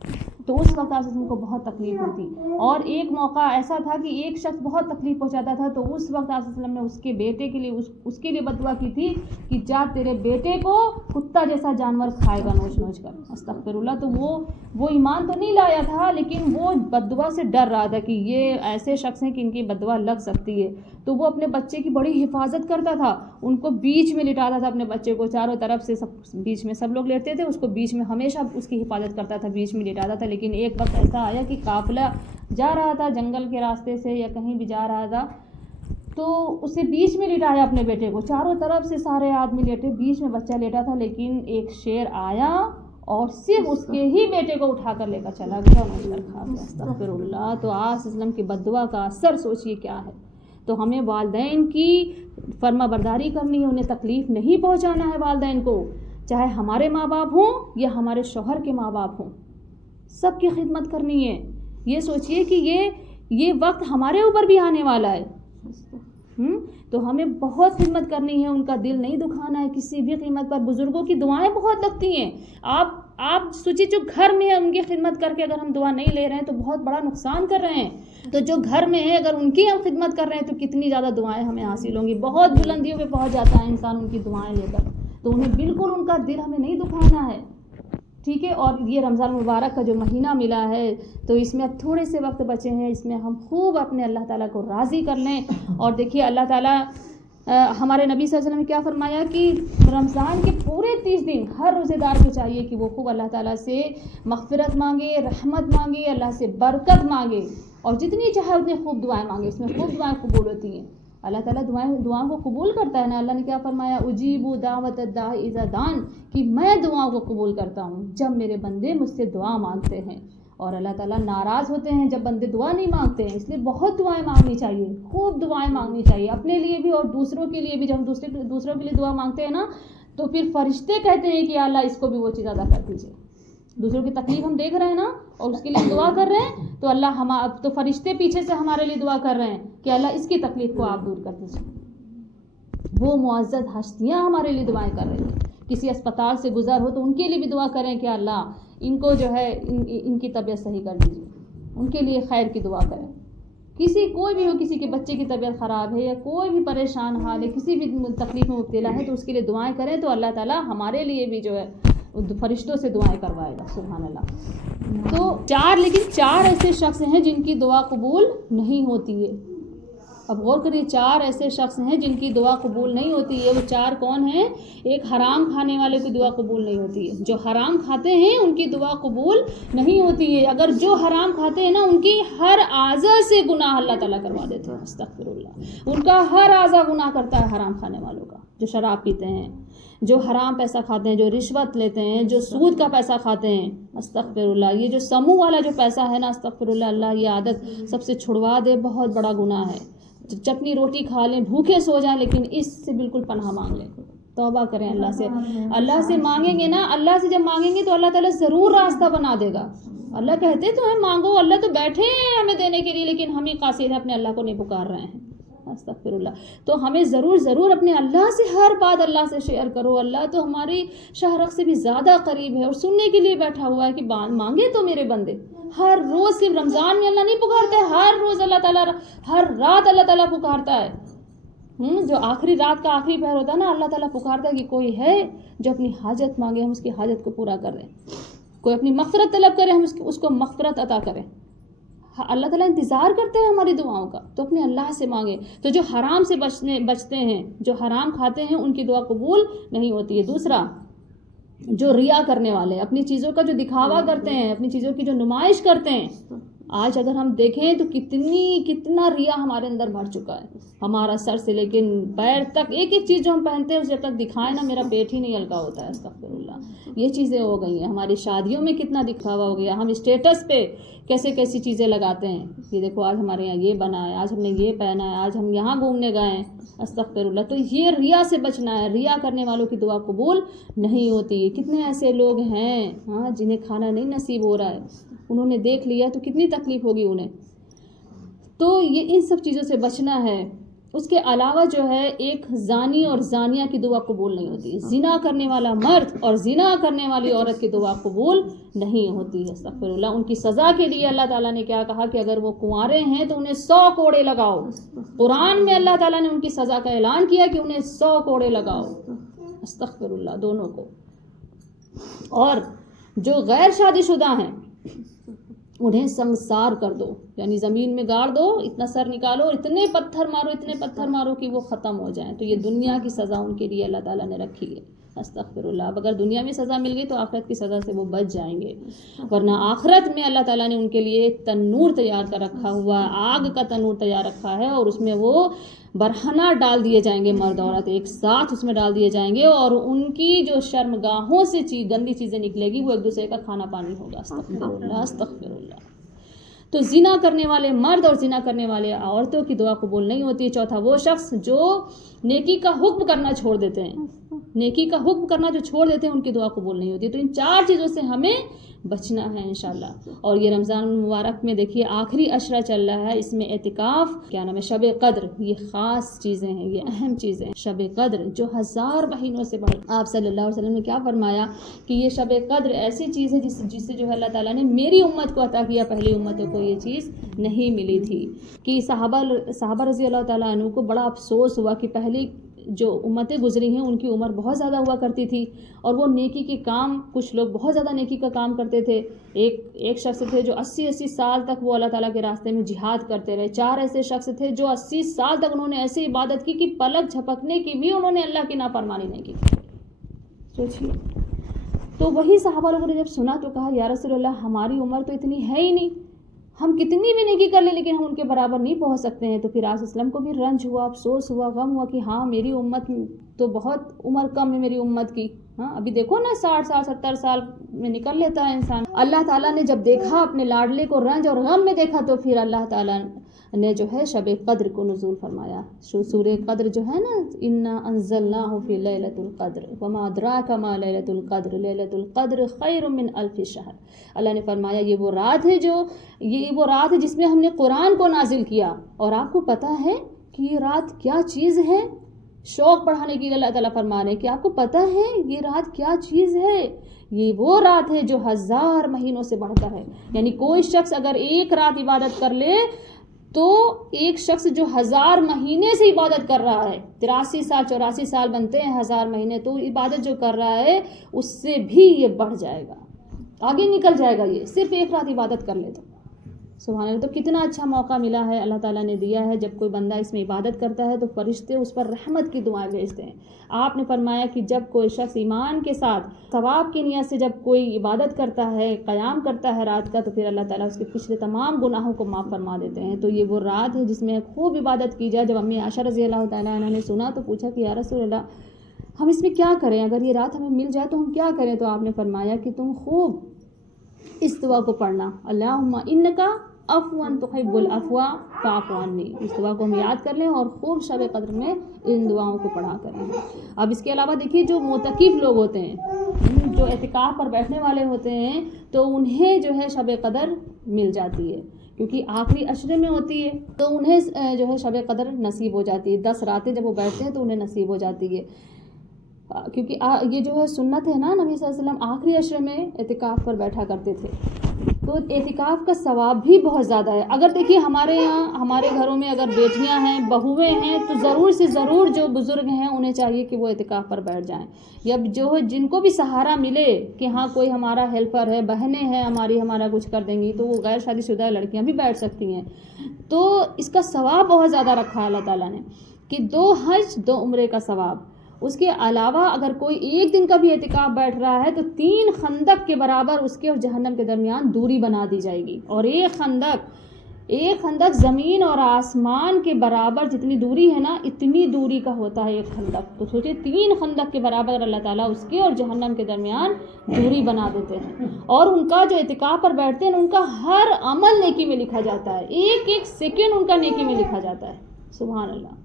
تو اس وقت ان کو بہت تکلیف ہوئی تھی. اور ایک موقع ایسا تھا کہ ایک شخص بہت تکلیف پہنچاتا تھا تو اس وقت وسلم نے اس کے بیٹے کے لیے اس کے لیے بد دعا کی تھی کہ جا تیرے بیٹے کو کتا جیسا جانور کھائے گا نوچ نوچ کر. استغفر اللہ. تو وہ ایمان تو نہیں لایا تھا لیکن وہ بد دعا سے ڈر رہا تھا کہ یہ ایسے شخص ہیں کہ ان کی بد دعا لگ سکتی ہے. تو وہ اپنے بچے کی بڑی حفاظت کرتا تھا، ان کو بیچ میں لٹاتا تھا اپنے بچے کو، چاروں طرف سے بیچ میں سب لوگ لیٹتے تھے، اس کو بیچ میں ہمیشہ اس کی حفاظت کرتا تھا، بیچ میں لٹاتا تھا. لیکن ایک وقت ایسا آیا کہ قافلہ جا رہا تھا جنگل کے راستے سے یا کہیں بھی جا رہا تھا تو اسے بیچ میں لٹایا اپنے بیٹے کو، چاروں طرف سے سارے آدمی لیٹے، بیچ میں بچہ لیٹا تھا. لیکن ایک شیر آیا اور صرف اس کے ہی بیٹے کو اٹھا کر لے کر چلا گیا اور کھا گیا. استغفر اللہ. تو آج اسلم کی بد دعا کا اثر سوچئے کیا ہے. تو ہمیں والدین کی فرما برداری کرنی ہے، انہیں تکلیف نہیں پہنچانا ہے والدین کو، چاہے ہمارے ماں باپ ہوں یا ہمارے شوہر کے ماں باپ ہوں، سب کی خدمت کرنی ہے. یہ سوچئے کہ یہ وقت ہمارے اوپر بھی آنے والا ہے. تو ہمیں بہت خدمت کرنی ہے، ان کا دل نہیں دکھانا ہے کسی بھی قیمت پر. بزرگوں کی دعائیں بہت لگتی ہیں. آپ سوچیے جو گھر میں ہے ان کی خدمت کر کے اگر ہم دعا نہیں لے رہے ہیں تو بہت بڑا نقصان کر رہے ہیں. تو جو گھر میں ہے اگر ان کی ہم خدمت کر رہے ہیں تو کتنی زیادہ دعائیں ہمیں حاصل ہوں گی. بہت بلندیوں پہ پہنچ جاتا ہے انسان ان کی دعائیں لے کر. تو انہیں بالکل ان کا دل ہمیں نہیں دکھانا ہے. ٹھیک ہے. اور یہ رمضان مبارک کا جو مہینہ ملا ہے تو اس میں اب تھوڑے سے وقت بچے ہیں، اس میں ہم خوب اپنے اللہ تعالیٰ کو راضی کر لیں. اور دیکھیے اللہ تعالیٰ ہمارے نبی صلی اللہ علیہ وسلم نے کیا فرمایا کہ رمضان کے پورے 30 دن ہر روزے دار کو چاہیے کہ وہ خوب اللہ تعالیٰ سے مغفرت مانگے، رحمت مانگے، اللہ سے برکت مانگے اور جتنی چاہے اتنی خوب دعائیں مانگے. اس میں خوب دعائیں قبول ہوتی ہیں. اللہ تعالیٰ دعاؤں کو قبول کرتا ہے نا. اللہ نے کیا فرمایا، اجیب دعوت الداعی اذا دعان، کہ میں دعاؤں کو قبول کرتا ہوں جب میرے بندے مجھ سے دعا مانگتے ہیں. اور اللہ تعالیٰ ناراض ہوتے ہیں جب بندے دعا نہیں مانگتے ہیں. اس لیے بہت دعائیں مانگنی چاہیے، خوب دعائیں مانگنی چاہیے اپنے لیے بھی اور دوسروں کے لیے بھی. جب ہم دوسروں کے لیے دعا مانگتے ہیں نا تو پھر فرشتے کہتے ہیں کہ اللہ اس کو بھی وہ چیز ادا کر دیجیے. دوسروں کی تکلیف ہم دیکھ رہے ہیں نا اور اس کے لیے دعا کر رہے ہیں تو اب تو فرشتے پیچھے سے ہمارے لیے دعا کر رہے ہیں کہ اللہ اس کی تکلیف کو آپ دور کر دیجیے. وہ معزز ہستیاں ہمارے لیے دعائیں کر رہی ہیں. کسی اسپتال سے گزر ہو تو ان کے لیے بھی دعا کریں کہ اللہ ان کو جو ہے ان کی طبیعت صحیح کر دیجیے. ان کے لیے خیر کی دعا کریں. کوئی بھی ہو، کسی کے بچے کی طبیعت خراب ہے یا کوئی بھی پریشان حال ہے، کسی بھی تکلیف میں مبتلا ہے تو اس کے لیے دعائیں کریں تو اللہ تعالیٰ ہمارے لیے بھی جو ہے فرشتوں سے دعائیں کروائے گا. سبحان اللہ. تو چار ایسے شخص ہیں جن کی دعا قبول نہیں ہوتی ہے. اب غور کریے، 4 ایسے شخص ہیں جن کی دعا قبول نہیں ہوتی ہے. وہ 4 کون ہیں؟ ایک حرام کھانے والے کی دعا قبول نہیں ہوتی ہے. جو حرام کھاتے ہیں ان کی دعا قبول نہیں ہوتی ہے. اگر جو حرام کھاتے ہیں نا ان کی ہر اعضاء سے گناہ اللہ تعالیٰ کروا دیتے ہیں. استغفر اللہ. ان کا ہر اعضاء گناہ کرتا ہے حرام کھانے والوں کا. جو شراب پیتے ہیں، جو حرام پیسہ کھاتے ہیں، جو رشوت لیتے ہیں، جو سود کا پیسہ کھاتے ہیں. استغفر اللہ. یہ جو سمو والا جو پیسہ ہے نا، استغفر اللہ، اللہ یہ عادت سب سے چھڑوا دے. بہت بڑا گناہ ہے. چٹنی روٹی کھا لیں، بھوکے سو جائیں، لیکن اس سے بالکل پناہ مانگ لیں. توبہ کریں اللہ سے. اللہ سے مانگیں گے نا، اللہ سے جب مانگیں گے تو اللہ تعالیٰ ضرور راستہ بنا دے گا. اللہ کہتے تو ہیں مانگو، اللہ تو بیٹھے ہیں ہمیں دینے کے لیے، لیکن ہم ہی قاصر ہیں، اپنے اللہ کو نہیں پکار رہے ہیں. استغفر اللہ. تو ہمیں ضرور اپنے اللہ سے ہر بات اللہ سے شیئر کرو. اللہ تو ہماری شہرخ سے بھی زیادہ قریب ہے اور سننے کے لیے بیٹھا ہوا ہے کہ مانگے تو میرے بندے. ہر روز صرف رمضان میں اللہ نہیں پکارتا ہے, ہر روز اللہ تعالیٰ, ہر رات اللہ تعالیٰ پکارتا ہے. جو آخری رات کا آخری پہر ہوتا ہے نا, اللہ تعالیٰ پکارتا ہے کہ کوئی ہے جو اپنی حاجت مانگے, ہم اس کی حاجت کو پورا کر دیں. کوئی اپنی مغفرت طلب کرے, ہم اس کو مغفرت عطا کریں. اللہ تعالیٰ انتظار کرتے ہیں ہماری دعاؤں کا, تو اپنے اللہ سے مانگے. تو جو حرام سے بچتے ہیں, جو حرام کھاتے ہیں, ان کی دعا قبول نہیں ہوتی ہے. دوسرا, جو ریا کرنے والے, اپنی چیزوں کا جو دکھاوا کرتے ہیں, اپنی چیزوں کی جو نمائش کرتے ہیں. آج اگر ہم دیکھیں تو کتنا ریا ہمارے اندر بڑھ چکا ہے. ہمارا سر سے لے کے پیر تک ایک چیز جو ہم پہنتے ہیں اسے جب تک دکھائیں نا, میرا پیٹ ہی نہیں ہلکا ہوتا ہے. استغفر اللہ. یہ چیزیں ہو گئی ہیں. ہماری شادیوں میں کتنا دکھاوا ہو گیا. ہم اسٹیٹس پہ کیسی چیزیں لگاتے ہیں. یہ دیکھو آج ہمارے یہاں یہ بنا ہے, آج ہم نے یہ پہنا ہے, آج ہم یہاں گھومنے گئے ہیں. استغفر اللہ. تو یہ ریا سے بچنا ہے. ریا کرنے والوں کی دعا قبول نہیں ہوتی. کتنے ایسے لوگ ہیں جنہیں کھانا نہیں نصیب ہو رہا ہے, انہوں نے دیکھ لیا تو کتنی تکلیف ہوگی انہیں. تو یہ ان سب چیزوں سے بچنا ہے. اس کے علاوہ جو ہے, ایک زانی اور زانیہ کی دعا قبول نہیں ہوتی. زنا کرنے والا مرد اور زنا کرنے والی عورت کی دعا قبول نہیں ہوتی ہے. استغفر اللہ. ان کی سزا کے لیے اللہ تعالیٰ نے کیا کہا کہ اگر وہ کنوارے ہیں تو انہیں 100 کوڑے لگاؤ. قرآن میں اللہ تعالیٰ نے ان کی سزا کا اعلان کیا کہ انہیں 100 کوڑے لگاؤ. استغفر اللہ. دونوں کو. اور جو غیر شادی شدہ ہیں انہیں سنگسار کر دو, یعنی زمین میں گاڑ دو, اتنا سر نکالو, اتنے پتھر مارو کہ وہ ختم ہو جائیں. تو یہ دنیا کی سزا ان کے لیے اللہ تعالیٰ نے رکھی ہے. استغفر اللہ. اب اگر دنیا میں سزا مل گئی تو آخرت کی سزا سے وہ بچ جائیں گے, ورنہ آخرت میں اللہ تعالیٰ نے ان کے لیے ایک تنور تیار کر رکھا ہوا, آگ کا تنور تیار رکھا ہے, اور اس میں وہ برہنہ ڈال دیے جائیں گے. مرد عورت ایک ساتھ اس میں ڈال دیے جائیں گے, اور ان کی جو شرمگاہوں سے گندی چیزیں نکلے گی وہ ایک دوسرے کا کھانا پانی ہوگا. استغفر اللہ. استغفر اللہ. تو زنا کرنے والے مرد اور زنا کرنے والے عورتوں کی دعا قبول نہیں ہوتی. چوتھا, وہ شخص جو نیکی کا حکم کرنا چھوڑ دیتے ہیں, نیکی کا حکم کرنا جو چھوڑ دیتے ہیں, ان کی دعا قبول نہیں ہوتی. تو ان 4 چیزوں سے ہمیں بچنا ہے انشاءاللہ. اور یہ رمضان المبارک میں دیکھیے آخری عشرہ چل رہا ہے, اس میں اعتکاف, کیا نام ہے, شب قدر, یہ خاص چیزیں ہیں, یہ اہم چیزیں ہیں. شب قدر جو 1000 مہینوں سے بڑھ, آپ صلی اللہ علیہ وسلم نے کیا فرمایا کہ یہ شب قدر ایسی چیز ہے جس سے جو ہے اللہ تعالیٰ نے میری امت کو عطا کیا, پہلی امتوں کو یہ چیز نہیں ملی تھی. کہ صحابہ رضی اللہ تعالیٰ عنہ کو بڑا افسوس ہوا کہ پہلی جو امتیں گزری ہیں ان کی عمر بہت زیادہ ہوا کرتی تھی, اور وہ نیکی کے کام, کچھ لوگ بہت زیادہ نیکی کا کام کرتے تھے. ایک شخص تھے جو 80 سال تک وہ اللہ تعالیٰ کے راستے میں جہاد کرتے رہے. 4 ایسے شخص تھے جو 80 سال تک انہوں نے ایسی عبادت کی کہ پلک جھپکنے کی بھی انہوں نے اللہ کی نافرمانی نہیں کی. سوچیے. تو وہی صحابہ لوگوں نے جب سنا تو کہا یا رسول اللہ, ہماری عمر تو اتنی ہے ہی نہیں, ہم کتنی بھی نیکی کر لیں لیکن ہم ان کے برابر نہیں پہنچ سکتے ہیں. تو پھر آج اسلام کو بھی رنج ہوا, افسوس ہوا, غم ہوا کہ ہاں میری امت تو بہت عمر کم ہے میری امت کی. ابھی دیکھو نا 60 سال 70 سال میں نکل لیتا ہے انسان. اللہ تعالیٰ نے جب دیکھا اپنے لاڈلے کو رنج اور غم میں دیکھا, تو پھر اللہ تعالیٰ نے جو ہے شب قدر کو نزول فرمایا. سورہ قدر جو ہے نا, انا انزلناہ فی لیلۃ القدر وما ادراک ما لیلۃ القدر لیلۃ القدر خیر من الف شہر. اللہ نے فرمایا یہ وہ رات ہے جس میں ہم نے قرآن کو نازل کیا. اور آپ کو پتہ ہے کہ یہ رات کیا چیز ہے؟ شوق بڑھانے کے لیے اللہ تعالیٰ فرما رہے ہیں کہ آپ کو پتہ ہے یہ رات کیا چیز ہے؟ یہ وہ رات ہے جو 1000 مہینوں سے بڑھ کر ہے. یعنی کوئی شخص اگر ایک رات عبادت کر لے تو ایک شخص جو 1000 مہینے سے عبادت کر رہا ہے, 83 سال 84 سال بنتے ہیں 1000 مہینے, تو عبادت جو کر رہا ہے اس سے بھی یہ بڑھ جائے گا, آگے نکل جائے گا. یہ صرف ایک رات عبادت کر لے تو سبحان اللہ. تو کتنا اچھا موقع ملا ہے, اللہ تعالیٰ نے دیا ہے. جب کوئی بندہ اس میں عبادت کرتا ہے تو فرشتے اس پر رحمت کی دعائیں بھیجتے ہیں. آپ نے فرمایا کہ جب کوئی شخص ایمان کے ساتھ ثواب کی نیت سے جب کوئی عبادت کرتا ہے, قیام کرتا ہے رات کا, تو پھر اللہ تعالیٰ اس کے پچھلے تمام گناہوں کو معاف فرما دیتے ہیں. تو یہ وہ رات ہے جس میں خوب عبادت کی جائے. جب امی عائشہ رضی اللہ تعالیٰ عنہ نے سنا تو پوچھا کہ یا رسول اللہ ہم اس میں کیا کریں, اگر یہ رات ہمیں مل جائے تو ہم کیا کریں؟ تو آپ نے فرمایا کہ تم خوب اس دعا کو پڑھنا, اللہم انکا عفواً تحب العفو فاعف عنی. اس دعا کو ہم یاد کر لیں اور خوب شب قدر میں ان دعاؤں کو پڑھا کریں. اب اس کے علاوہ دیکھیے جو معتکف لوگ ہوتے ہیں, جو اعتکاف پر بیٹھنے والے ہوتے ہیں, تو انہیں جو ہے شب قدر مل جاتی ہے, کیونکہ آخری عشرے میں ہوتی ہے تو انہیں جو ہے شب قدر نصیب ہو جاتی ہے. 10 راتیں جب وہ بیٹھتے ہیں تو انہیں نصیب ہو جاتی ہے. کیونکہ یہ جو ہے سنت ہے نا، نبی صلی اللہ علیہ وسلم آخری عشرے میں اعتکاف پر بیٹھا کرتے تھے. تو اعتکاف کا ثواب بھی بہت زیادہ ہے. اگر دیکھیے ہمارے یہاں ہمارے گھروں میں اگر بیٹیاں ہیں، بہویں ہیں، تو ضرور سے ضرور جو بزرگ ہیں انہیں چاہیے کہ وہ اعتکاف پر بیٹھ جائیں. یا جو جن کو بھی سہارا ملے کہ ہاں کوئی ہمارا ہیلپر ہے، بہنیں ہیں ہمارا کچھ کر دیں گی، تو وہ غیر شادی شدہ لڑکیاں بھی بیٹھ سکتی ہیں. تو اس کا ثواب بہت زیادہ رکھا ہے اللہ تعالیٰ نے کہ 2 حج 2 عمرے کا ثواب. اس کے علاوہ اگر کوئی ایک دن کا بھی اعتکاف بیٹھ رہا ہے تو 3 خندق کے برابر اس کے اور جہنم کے درمیان دوری بنا دی جائے گی. اور ایک خندق زمین اور آسمان کے برابر جتنی دوری ہے نا، اتنی دوری کا ہوتا ہے ایک خندق. تو سوچیں 3 خندق کے برابر اللہ تعالیٰ اس کے اور جہنم کے درمیان دوری بنا دیتے ہیں. اور ان کا جو اعتکاف پر بیٹھتے ہیں ان کا ہر عمل نیکی میں لکھا جاتا ہے. ایک سیکنڈ ان کا نیکی میں لکھا جاتا ہے. سبحان اللہ.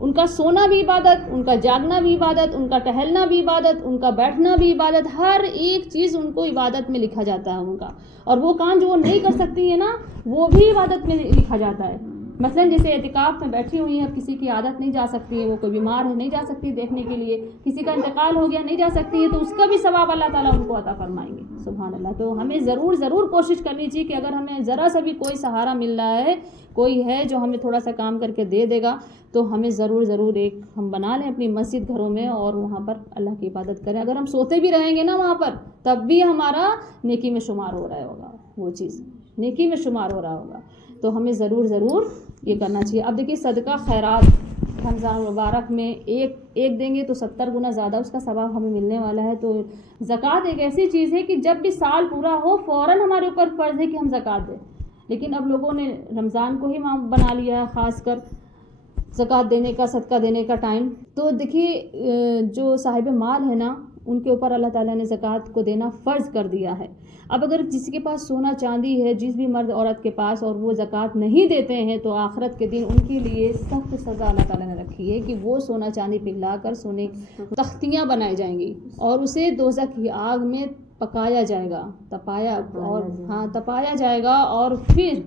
ان کا سونا بھی عبادت، ان کا جاگنا بھی عبادت، ان کا ٹہلنا بھی عبادت، ان کا بیٹھنا بھی عبادت. ہر ایک چیز ان کو عبادت میں لکھا جاتا ہے ان کا. اور وہ کام جو وہ نہیں کر سکتی ہے نا، وہ بھی عبادت میں لکھا جاتا ہے. مثلاً جیسے اعتکاف میں بیٹھی ہوئی ہیں، اب کسی کی عادت نہیں جا سکتی ہے، وہ کوئی بیمار ہے نہیں جا سکتی دیکھنے کے لیے، کسی کا انتقال ہو گیا نہیں جا سکتی ہے، تو اس کا بھی ثواب اللہ تعالیٰ ان کو عطا فرمائیں گے. سبحان اللہ. تو ہمیں ضرور کوشش کرنی چاہیے کہ اگر ہمیں ذرا سا بھی کوئی سہارا مل رہا ہے، کوئی ہے جو ہمیں تھوڑا سا کام کر کے دے گا، تو ہمیں ضرور ایک ہم بنا لیں اپنی مسجد گھروں میں اور وہاں پر اللہ کی عبادت کریں. اگر ہم سوتے بھی رہیں گے نا وہاں پر، تب بھی ہمارا نیکی میں شمار ہو رہا ہوگا، وہ چیز نیکی میں شمار ہو رہا ہوگا. تو ہمیں ضرور یہ کرنا چاہیے. اب دیکھیے صدقہ خیرات رمضان مبارک میں ایک دیں گے تو 70 گنا زیادہ اس کا ثواب ہمیں ملنے والا ہے. تو زکوٰۃ ایک ایسی چیز ہے کہ جب بھی سال پورا ہو فوراً ہمارے اوپر فرض ہے کہ ہم زکوٰۃ دیں. لیکن اب لوگوں نے رمضان کو ہی بنا لیا ہے خاص کر زکوٰۃ دینے کا، صدقہ دینے کا ٹائم. تو دیکھیے جو صاحب مال ہے نا، ان کے اوپر اللہ تعالیٰ نے زکوٰۃ کو دینا فرض کر دیا ہے. اب اگر کسی کے پاس سونا چاندی ہے، جس بھی مرد عورت کے پاس، اور وہ زکوٰۃ نہیں دیتے ہیں، تو آخرت کے دن ان کے لیے سخت سزا اللہ تعالیٰ نے رکھی ہے کہ وہ سونا چاندی پگھلا کر سونے تختیاں بنائی جائیں گی اور اسے دوزخ کی آگ میں پکایا جائے گا، تپایا جائے گا. اور پھر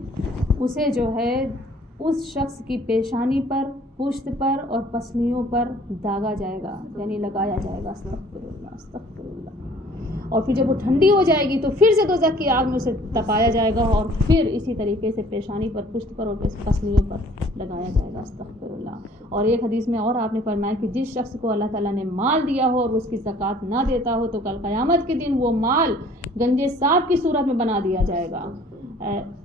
اسے جو ہے اس شخص کی پیشانی پر، پشت پر اور پسلیوں پر داغا جائے گا، یعنی لگایا جائے گا. استغفر اللہ. اور پھر جب وہ ٹھنڈی ہو جائے گی تو پھر سے دوزخ کی آگ میں اسے تپایا جائے گا اور پھر اسی طریقے سے پیشانی پر، پشت پر اور پسلیوں پر لگایا جائے گا. استغفر اللہ. اور ایک حدیث میں اور آپ نے فرمایا کہ جس شخص کو اللہ تعالیٰ نے مال دیا ہو اور اس کی زکوٰۃ نہ دیتا ہو تو کل قیامت کے دن وہ مال گنجے سانپ کی صورت میں بنا دیا جائے گا.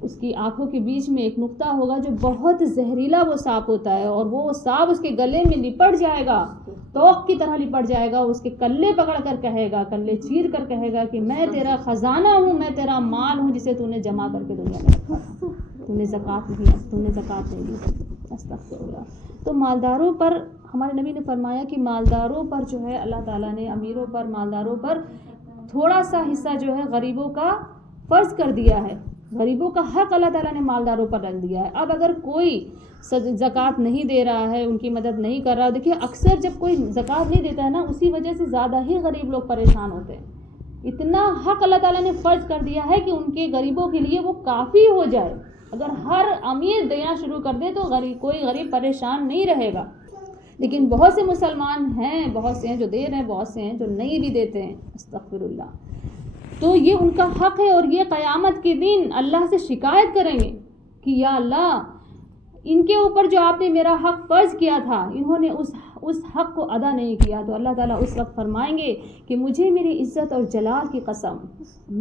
اس کی آنکھوں کے بیچ میں ایک نقطہ ہوگا جو بہت زہریلا وہ سانپ ہوتا ہے، اور وہ سانپ اس کے گلے میں لپٹ جائے گا، توق کی طرح لپٹ جائے گا. اس کے کلے پکڑ کر کہے گا، کلے چیر کر کہے گا کہ میں تیرا خزانہ ہوں، میں تیرا مال ہوں جسے تو نے جمع کر کے دنیا میں رکھا تھا، تو نے زکوٰۃ نہیں دی. استغفر اللہ. تو مالداروں پر ہمارے نبی نے فرمایا کہ مالداروں پر جو ہے اللہ تعالیٰ نے، امیروں پر، مالداروں پر تھوڑا سا حصہ جو ہے غریبوں کا فرض کر دیا ہے. غریبوں کا حق اللہ تعالیٰ نے مالداروں پر رکھ دیا ہے. اب اگر کوئی زکوٰۃ نہیں دے رہا ہے، ان کی مدد نہیں کر رہا، دیکھیے اکثر جب کوئی زکوٰۃ نہیں دیتا ہے نا، اسی وجہ سے زیادہ ہی غریب لوگ پریشان ہوتے ہیں. اتنا حق اللہ تعالیٰ نے فرض کر دیا ہے کہ ان کے غریبوں کے لیے وہ کافی ہو جائے. اگر ہر امیر دینا شروع کر دے تو کوئی غریب پریشان نہیں رہے گا. لیکن بہت سے مسلمان ہیں، بہت سے ہیں جو دے رہے ہیں، بہت سے ہیں جو نہیں بھی دیتے ہیں. استغفر اللہ. تو یہ ان کا حق ہے، اور یہ قیامت کے دن اللہ سے شکایت کریں گے کہ یا اللہ، ان کے اوپر جو آپ نے میرا حق فرض کیا تھا، انہوں نے اس حق کو ادا نہیں کیا. تو اللہ تعالیٰ اس وقت فرمائیں گے کہ مجھے میری عزت اور جلال کی قسم،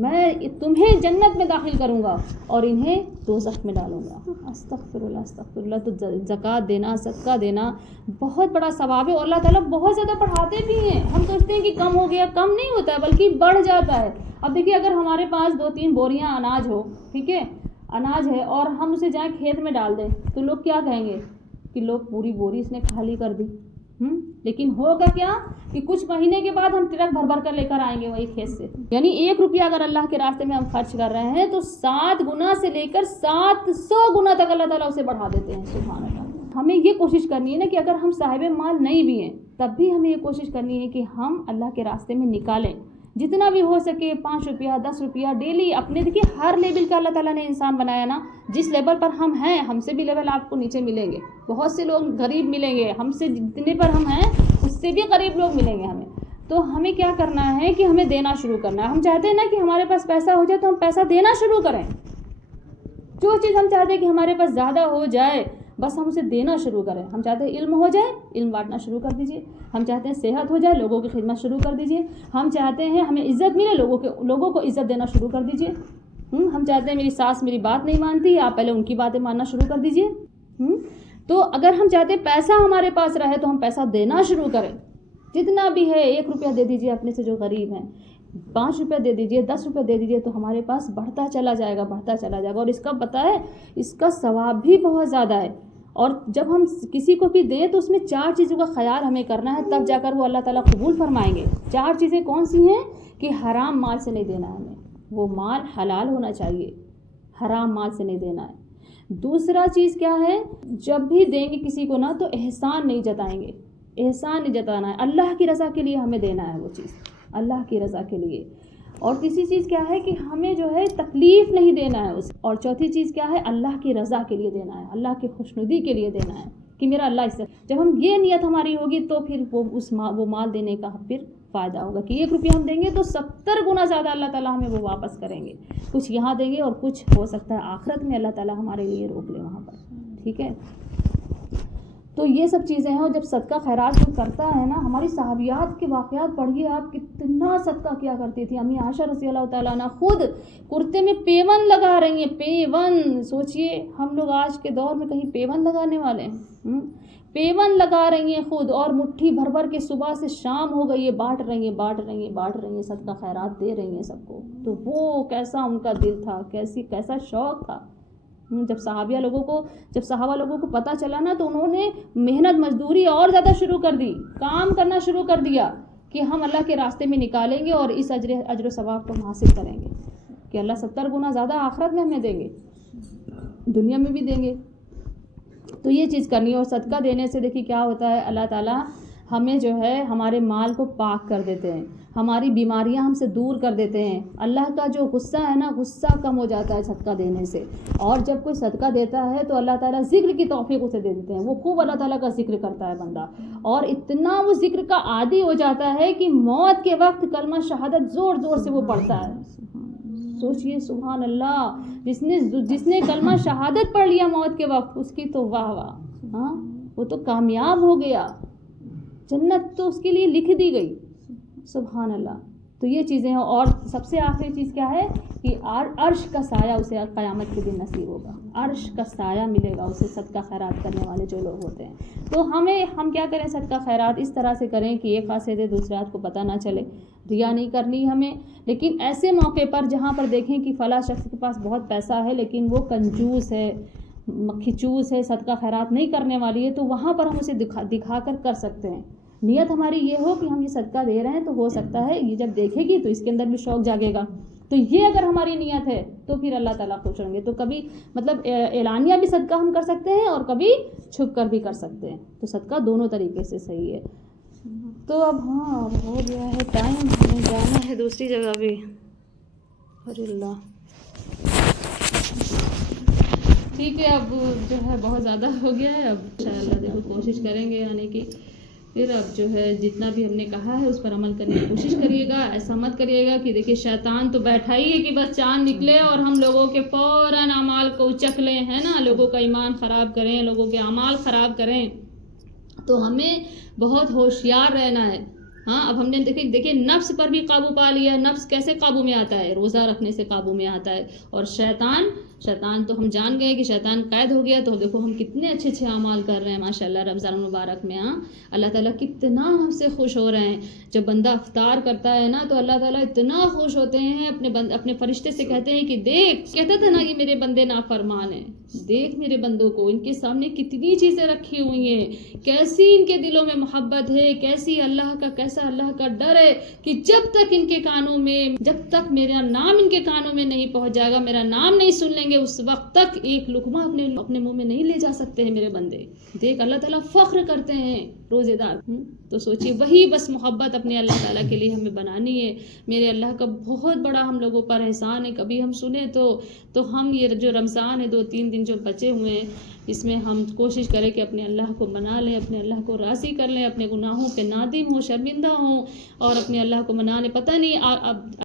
میں تمہیں جنت میں داخل کروں گا اور انہیں دوزخ میں ڈالوں گا. استغفر اللہ استغفر اللہ. تو زکوٰۃ دینا، صدقہ دینا بہت بڑا ثواب ہے، اور اللہ تعالیٰ بہت زیادہ بڑھاتے بھی ہیں. ہم سوچتے ہیں کہ کم ہو گیا، کم نہیں ہوتا ہے بلکہ بڑھ جاتا ہے. اب دیکھیے اگر ہمارے پاس 2-3 بوریاں اناج ہو، ٹھیک ہے، اناج ہے، اور ہم اسے جائیں کھیت میں ڈال دیں تو لوگ کیا کہیں گے کہ لوگ پوری بوری اس نے خالی کر دی. لیکن ہوگا کیا کہ کچھ مہینے کے بعد ہم ٹرک بھر کر لے کر آئیں گے وہی کھیت سے. یعنی 1 روپیہ اگر اللہ کے راستے میں ہم خرچ کر رہے ہیں تو 7 گنا سے لے کر 700 گنا تک اللہ تعالیٰ اسے بڑھا دیتے ہیں. سبحان اللہ. ہمیں یہ کوشش کرنی ہے نا کہ اگر ہم صاحب مال نہیں بھی ہیں تب بھی ہمیں یہ کوشش کرنی ہے کہ ہم اللہ کے راستے میں نکالیں. جتنا بھی ہو سکے 5 روپیہ 10 روپیہ ڈیلی اپنے. دیکھیے ہر لیول کا اللہ تعالیٰ نے انسان بنایا نا. جس لیول پر ہم ہیں ہم سے بھی لیول آپ کو نیچے ملیں گے. بہت سے لوگ غریب ملیں گے, ہم سے جتنے پر ہم ہیں اس سے بھی غریب لوگ ملیں گے ہمیں. تو ہمیں کیا کرنا ہے کہ ہمیں دینا شروع کرنا ہے. ہم چاہتے ہیں نا کہ ہمارے پاس پیسہ ہو جائے تو ہم پیسہ دینا شروع کریں. جو چیز ہم چاہتے ہیں کہ ہمارے پاس زیادہ ہو جائے بس ہم اسے دینا شروع کریں. ہم چاہتے ہیں علم ہو جائے, علم بانٹنا شروع کر دیجئے. ہم چاہتے ہیں صحت ہو جائے, لوگوں کی خدمت شروع کر دیجئے. ہم چاہتے ہیں ہمیں عزت ملے, لوگوں کو عزت دینا شروع کر دیجئے. ہم چاہتے ہیں میری ساس میری بات نہیں مانتی, آپ پہلے ان کی باتیں ماننا شروع کر دیجئے. تو اگر ہم چاہتے ہیں پیسہ ہمارے پاس رہے تو ہم پیسہ دینا شروع کریں. جتنا بھی ہے 1 روپیہ دے دیجئے اپنے سے جو غریب ہیں, 5 روپیہ دے دیجئے, 10 روپیہ دے دیجئے, تو ہمارے پاس بڑھتا چلا جائے گا, بڑھتا چلا جائے گا. اور اس کا پتہ ہے اس کا ثواب بھی بہت زیادہ ہے. اور جب ہم کسی کو بھی دیں تو اس میں 4 چیزوں کا خیال ہمیں کرنا ہے, تب جا کر وہ اللہ تعالیٰ قبول فرمائیں گے. 4 چیزیں کون سی ہیں کہ حرام مال سے نہیں دینا ہے ہمیں, وہ مال حلال ہونا چاہیے, حرام مال سے نہیں دینا ہے. دوسرا چیز کیا ہے, جب بھی دیں گے کسی کو نا تو احسان نہیں جتائیں گے, احسان نہیں جتانا ہے, اللہ کی رضا کے لیے ہمیں دینا ہے وہ چیز, اللہ کی رضا کے لیے. اور تیسری چیز کیا ہے کہ ہمیں جو ہے تکلیف نہیں دینا ہے اسے. اور چوتھی چیز کیا ہے, اللہ کی رضا کے لیے دینا ہے, اللہ کی خوشنودی کے لیے دینا ہے کہ میرا اللہ اس سے. جب ہم یہ نیت ہماری ہوگی تو پھر وہ مال دینے کا پھر فائدہ ہوگا کہ 1 روپیہ ہم دیں گے تو 70 گنا زیادہ اللہ تعالیٰ ہمیں وہ واپس کریں گے. کچھ یہاں دیں گے اور کچھ ہو سکتا ہے آخرت میں اللہ تعالیٰ ہمارے لیے روک لے وہاں پر. ٹھیک ہے, تو یہ سب چیزیں ہیں. اور جب صدقہ خیرات جو کرتا ہے نا, ہماری صحابیات کے واقعات پڑھیے آپ, کتنا صدقہ کیا کرتی تھی. امی عائشہ رضی اللہ تعالیٰ عنہ خود کرتے میں پیون لگا رہی ہیں, پیون. سوچئے ہم لوگ آج کے دور میں کہیں پیون لگانے والے ہیں, پیون لگا رہی ہیں خود, اور مٹھی بھر بھر کے صبح سے شام ہو گئی ہے بانٹ رہی ہیں, صدقہ خیرات دے رہی ہیں سب کو. تو وہ کیسا ان کا دل تھا, کیسا شوق تھا. جب صحابہ لوگوں کو پتہ چلا نا تو انہوں نے محنت مزدوری اور زیادہ شروع کر دی, کام کرنا شروع کر دیا کہ ہم اللہ کے راستے میں نکالیں گے اور اس اجر و ثواب کو حاصل کریں گے کہ اللہ 70 گنا زیادہ آخرت میں ہمیں دیں گے, دنیا میں بھی دیں گے. تو یہ چیز کرنی ہے. اور صدقہ دینے سے دیکھیے کیا ہوتا ہے, اللہ تعالیٰ ہمیں جو ہے ہمارے مال کو پاک کر دیتے ہیں, ہماری بیماریاں ہم سے دور کر دیتے ہیں. اللہ کا جو غصہ ہے نا, غصہ کم ہو جاتا ہے صدقہ دینے سے. اور جب کوئی صدقہ دیتا ہے تو اللہ تعالیٰ ذکر کی توفیق اسے دے دیتے ہیں. وہ خوب اللہ تعالیٰ کا ذکر کرتا ہے بندہ, اور اتنا وہ ذکر کا عادی ہو جاتا ہے کہ موت کے وقت کلمہ شہادت زور زور سے وہ پڑھتا ہے. سوچئے سبحان اللہ, جس نے کلمہ شہادت پڑھ لیا موت کے وقت, اس کی تو واہ واہ, ہاں وہ تو کامیاب ہو گیا, جنت تو اس کے لیے لکھ دی گئی. سبحان اللہ. تو یہ چیزیں ہیں. اور سب سے آخری چیز کیا ہے کہ عرش کا سایہ اسے قیامت کے دن نصیب ہوگا, عرش کا سایہ ملے گا اسے صدقہ خیرات کرنے والے جو لوگ ہوتے ہیں. تو ہم کیا کریں, صدقہ خیرات اس طرح سے کریں کہ ایک ہاتھ سے دے دوسرے ہاتھ کو پتہ نہ چلے. ریا نہیں کرنی ہمیں, لیکن ایسے موقع پر جہاں پر دیکھیں کہ فلاں شخص کے پاس بہت پیسہ ہے لیکن وہ کنجوس ہے, کھچوس ہے, صدقہ خیرات نہیں کرنے والی ہے, تو وہاں پر ہم اسے دکھا کر سکتے ہیں. نیت ہماری یہ ہو کہ ہم یہ صدقہ دے رہے ہیں, تو ہو سکتا ہے یہ جب دیکھے گی تو اس کے اندر بھی شوق جاگے گا. تو یہ اگر ہماری نیت ہے تو پھر اللہ تعالیٰ خوش ہوں گے. تو کبھی مطلب اعلانیہ بھی صدقہ ہم کر سکتے ہیں اور کبھی چھپ کر بھی کر سکتے ہیں. تو صدقہ دونوں طریقے سے صحیح ہے. تو اب ہاں ہو گیا ہے ٹائم, ہمیں جانا ہے دوسری جگہ بھی. اللہ ٹھیک ہے, اب جو ہے بہت زیادہ ہو گیا ہے. اب انشاءاللہ دیکھو کوشش کریں گے آنے کی. پھر اب جو ہے جتنا بھی ہم نے کہا ہے اس پر عمل کرنے کی کوشش کریے گا. ایسا مت کریے گا کہ دیکھیے شیطان تو بیٹھا ہی ہے کہ بس چاند نکلے اور ہم لوگوں کے فوراً اعمال کو اچک لیں, ہے نا, لوگوں کا ایمان خراب کریں, لوگوں کے اعمال خراب کریں. تو ہمیں بہت ہوشیار رہنا ہے. ہاں اب ہم نے دیکھیں نفس پر بھی قابو پا لیا ہے. نفس کیسے قابو میں آتا ہے, روزہ رکھنے سے قابو میں آتا ہے. اور شیطان تو ہم جان گئے کہ شیطان قید ہو گیا. تو دیکھو ہم کتنے اچھے اعمال کر رہے ہیں ماشاءاللہ رمضان المبارک میں. ہاں اللہ تعالیٰ کتنا ہم سے خوش ہو رہے ہیں. جب بندہ افطار کرتا ہے نا تو اللہ تعالیٰ اتنا خوش ہوتے ہیں, اپنے فرشتے سے کہتے ہیں کہ دیکھ, کہتا تھا نا کہ میرے بندے نافرمان ہیں, دیکھ میرے بندوں کو، ان کے سامنے کتنی چیزیں رکھی ہوئی ہیں، کیسی ان کے دلوں میں محبت ہے، کیسا اللہ کا ڈر ہے کہ جب تک ان کے کانوں میں، جب تک میرا نام ان کے کانوں میں نہیں پہنچ جائے گا، میرا نام نہیں سن لیں گے، اس وقت تک ایک لقمہ اپنے منہ میں نہیں لے جا سکتے ہیں میرے بندے۔ دیکھ اللہ تعالیٰ فخر کرتے ہیں روزے دار، تو سوچیے وہی بس محبت اپنے اللہ تعالیٰ کے لیے ہمیں بنانی ہے۔ میرے اللہ کا بہت بڑا ہم لوگوں پر احسان ہے، کبھی ہم سنیں تو ہم یہ جو رمضان ہے 2-3 دن جو بچے ہوئے ہیں، اس میں ہم کوشش کریں کہ اپنے اللہ کو منا لیں، اپنے اللہ کو راضی کر لیں، اپنے گناہوں پہ نادم ہوں، شرمندہ ہوں اور اپنے اللہ کو منا لیں۔ پتہ نہیں اب